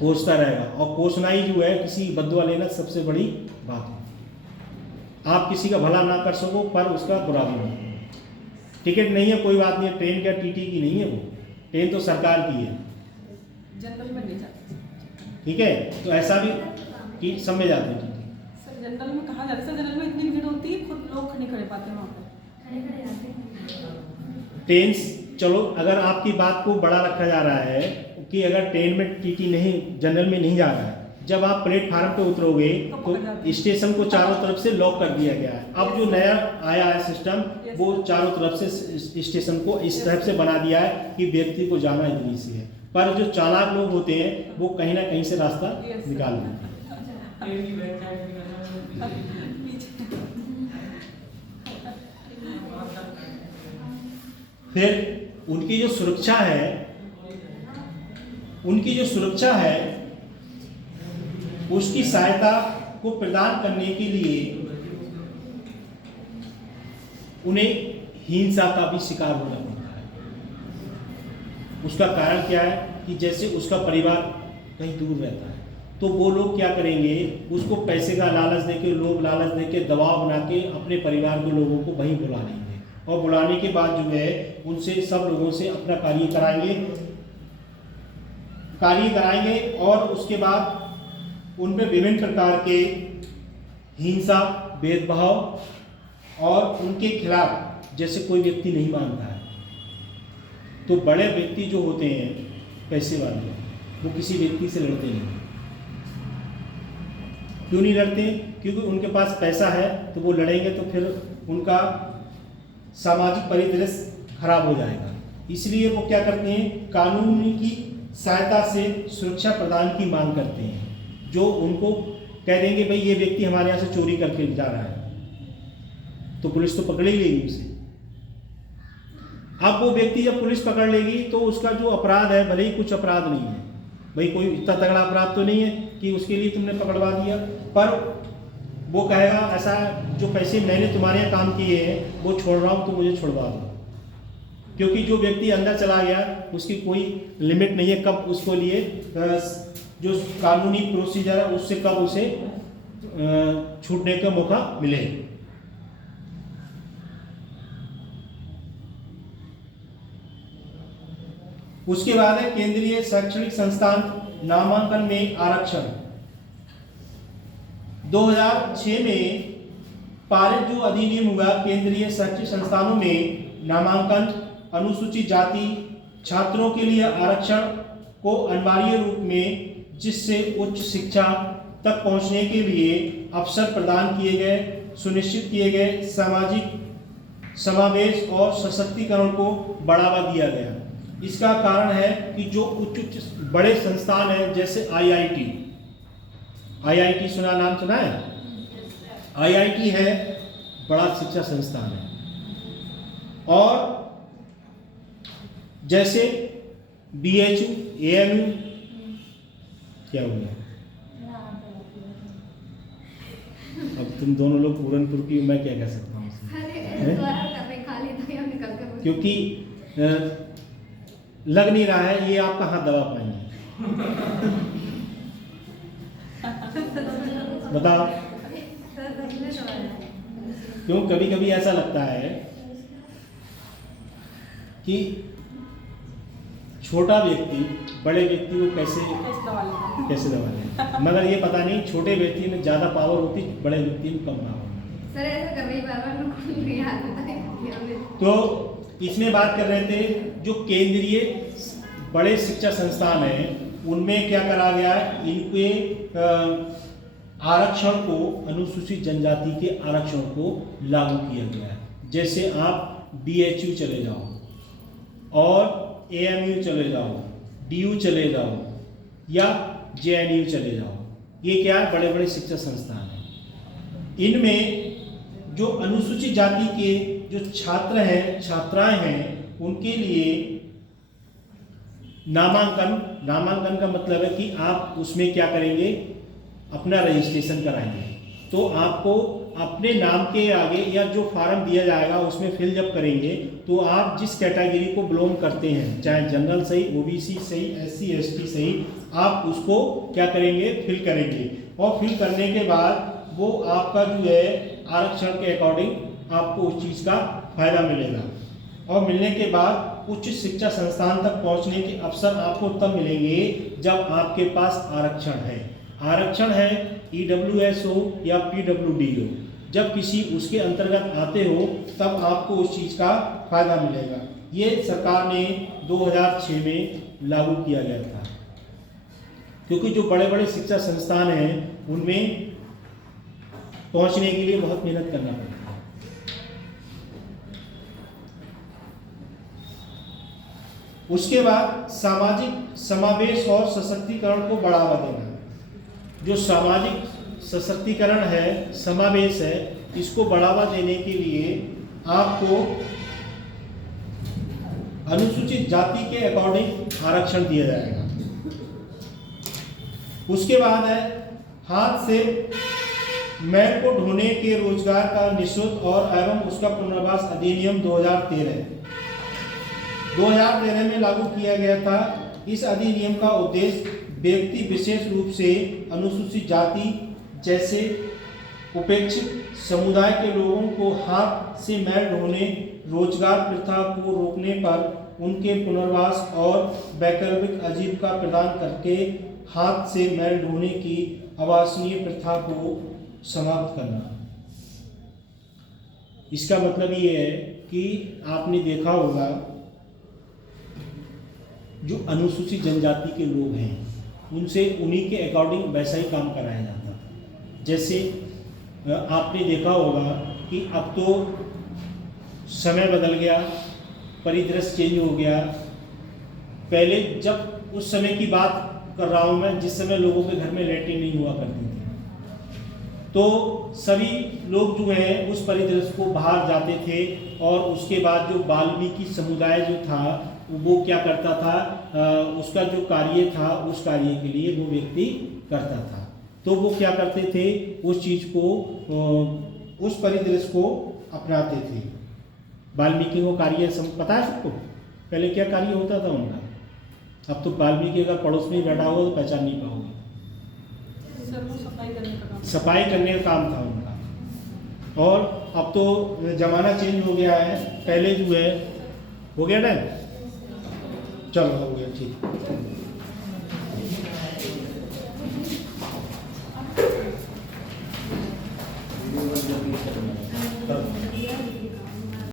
कोसता रहेगा। और कोसना ही जो है किसी बद्दुआ लेना सबसे बड़ी बात है। आप किसी का भला ना कर सको पर उसका बुरा भी ना। टिकट नहीं है कोई बात नहीं है, ट्रेन क्या टीटी की नहीं है, वो ट्रेन तो सरकार की है, जनरल में नहीं जाते, ठीक है, तो ऐसा भी कि सब में जाते हैं। सर जनरल में कहा जाता है, सर जनरल में इतनी भीड़ होती है खुद लोग नहीं खड़े पाते वहाँ पर। ट्रेन चलो अगर आपकी बात को बड़ा रखा जा रहा है कि अगर ट्रेन में टीटी नहीं, जनरल में नहीं जा रहा है, जब आप प्लेटफार्म पे उतरोगे तो स्टेशन को चारों तरफ से लॉक कर दिया गया है। अब जो नया आया है सिस्टम, वो चारों तरफ से स्टेशन को इस तरह से बना दिया है कि व्यक्ति को जाना इतनी सी है, पर जो चालाक लोग होते हैं वो कहीं ना कहीं से रास्ता Yes, sir. निकाल देते हैं। ये भी बैक साइड भी करना फिर उनकी जो सुरक्षा है उसकी सहायता को प्रदान करने के लिए उन्हें हिंसा का भी शिकार होना पड़ता है। उसका कारण क्या है कि जैसे उसका परिवार कहीं दूर रहता है तो वो लोग क्या करेंगे, उसको पैसे का लालच देके, लोभ लालच देके, दबाव बना के अपने परिवार के लोगों को वहीं बुला लेंगे और बुलाने के बाद जो है उनसे सब लोगों से अपना कार्य कराएंगे और उसके बाद उन पे विभिन्न प्रकार के हिंसा, भेदभाव और उनके खिलाफ जैसे कोई व्यक्ति नहीं मानता है तो बड़े व्यक्ति जो होते हैं पैसे वाले वो किसी व्यक्ति से लड़ते नहीं। क्यों नहीं लड़ते? क्योंकि उनके पास पैसा है तो वो लड़ेंगे तो फिर उनका सामाजिक परिदृश्य खराब हो जाएगा। इसलिए वो क्या करते हैं, कानून की सहायता से सुरक्षा प्रदान की मांग करते हैं। जो उनको कह देंगे भाई ये व्यक्ति हमारे यहाँ से चोरी करके जा रहा है तो पुलिस तो पकड़ ही लेगी उसे। अब वो व्यक्ति जब पुलिस पकड़ लेगी तो उसका जो अपराध है, भले ही कुछ अपराध नहीं है, भाई कोई इतना तगड़ा अपराध तो नहीं है कि उसके लिए तुमने पकड़वा दिया, पर वो कहेगा ऐसा जो पैसे मैंने तुम्हारे यहाँ काम किए हैं वो छोड़ रहा हूँ तो मुझे छुड़वा दो। क्योंकि जो व्यक्ति अंदर चला गया उसकी कोई लिमिट नहीं है कब उसको लिए जो कानूनी प्रोसीजर है उससे कब उसे छूटने का मौका मिले। उसके बाद है केंद्रीय शैक्षणिक संस्थान नामांकन में आरक्षण। 2006 में पारित जो अधिनियम हुआ केंद्रीय शैक्षिक संस्थानों में नामांकन, अनुसूचित जाति छात्रों के लिए आरक्षण को अनिवार्य रूप में, जिससे उच्च शिक्षा तक पहुंचने के लिए अवसर प्रदान किए गए, सुनिश्चित किए गए, सामाजिक समावेश और सशक्तिकरण को बढ़ावा दिया गया। इसका कारण है कि जो उच्च बड़े संस्थान हैं जैसे आईआईटी सुना, नाम सुना है? आईआईटी है बड़ा शिक्षा संस्थान है, और जैसे बीएचयू, एएमयू, क्या हो गया? अब तुम दोनों लोग पूरनपुर की, मैं क्या कह सकता हूँ? क्योंकि लग नहीं रहा है ये आप कहाँ दबा पाएंगे। बताओ क्यों? कभी कभी ऐसा लगता है कि छोटा व्यक्ति बड़े व्यक्ति को कैसे दबा ले, मगर ये पता नहीं छोटे व्यक्ति में ज्यादा पावर होती, बड़े व्यक्ति में कम पावर। सर ऐसा कर रही बार तो इसमें बात कर रहे थे जो केंद्रीय बड़े शिक्षा संस्थान हैं उनमें क्या करा गया है, इनके आरक्षण को, अनुसूचित जनजाति के आरक्षण को लागू किया गया है। जैसे आप बीएचयू चले जाओ और एएमयू चले जाओ, डीयू चले जाओ या जेएनयू चले जाओ, ये क्या है, बड़े बड़े शिक्षा संस्थान हैं। इनमें जो अनुसूचित जाति के जो छात्र हैं, छात्राएं हैं, उनके लिए नामांकन का मतलब है कि आप उसमें क्या करेंगे, अपना रजिस्ट्रेशन कराएंगे। तो आपको अपने नाम के आगे या जो फॉर्म दिया जाएगा उसमें फिल जब करेंगे तो आप जिस कैटेगरी को बिलोंग करते हैं, चाहे जनरल सही, ओबीसी सही, एससी एसटी सही, आप उसको क्या करेंगे, फिल करेंगे। और फिल करने के बाद वो आपका जो है आरक्षण के अकॉर्डिंग आपको उस चीज़ का फायदा मिलेगा। और मिलने के बाद उच्च शिक्षा संस्थान तक पहुंचने के अवसर आपको तब मिलेंगे जब आपके पास आरक्षण है। आरक्षण है ईडब्ल्यूएस हो या पीडब्ल्यूडी हो, जब किसी उसके अंतर्गत आते हो तब आपको उस चीज़ का फायदा मिलेगा। ये सरकार ने 2006 में लागू किया गया था, क्योंकि जो बड़े बड़े शिक्षा संस्थान हैं उनमें पहुंचने के लिए बहुत मेहनत करना पड़ता है। उसके बाद सामाजिक समावेश और सशक्तिकरण को बढ़ावा देना। जो सामाजिक सशक्तिकरण है, समावेश है, इसको बढ़ावा देने के लिए आपको अनुसूचित जाति के अकॉर्डिंग आरक्षण दिया जाएगा। उसके बाद है हाथ से मैल को ढोने के रोजगार का निःशुल्क और एवं उसका पुनर्वास अधिनियम 2013 में लागू किया गया था। इस अधिनियम का उद्देश्य व्यक्ति विशेष रूप से अनुसूचित जाति जैसे उपेक्षित समुदाय के लोगों को हाथ से मैल ढोने, रोजगार प्रथा को रोकने पर उनके पुनर्वास और वैकल्पिक आजीविका प्रदान करके हाथ से मैल ढोने की अवांछनीय प्रथा को समाप्त करना। इसका मतलब ये है कि आपने देखा होगा जो अनुसूचित जनजाति के लोग हैं उनसे उन्हीं के अकॉर्डिंग वैसा ही काम कराया जाता था। जैसे आपने देखा होगा कि अब तो समय बदल गया, परिदृश्य चेंज हो गया। पहले जब उस समय की बात कर रहा हूँ मैं, जिस समय लोगों के घर में लैट्रिन नहीं हुआ करती थी, तो सभी लोग जो हैं उस परिदृश्य को बाहर जाते थे और उसके बाद जो वाल्मीकि समुदाय जो था वो क्या करता था, उसका जो कार्य था उस कार्य के लिए वो व्यक्ति करता था। तो वो क्या करते थे, उस चीज़ को, उस परिदृश्य को अपनाते थे। वाल्मीकि को कार्य पता है सबको, पहले क्या कार्य होता था उनका? अब तो वाल्मीकि अगर पड़ोस में ही बैठा हो तो पहचान नहीं पाओगे। सफाई करने का काम था उनका। और अब तो ज़माना चेंज हो गया है। पहले जो है, हो गया ना, चलो हो गया, ठीक।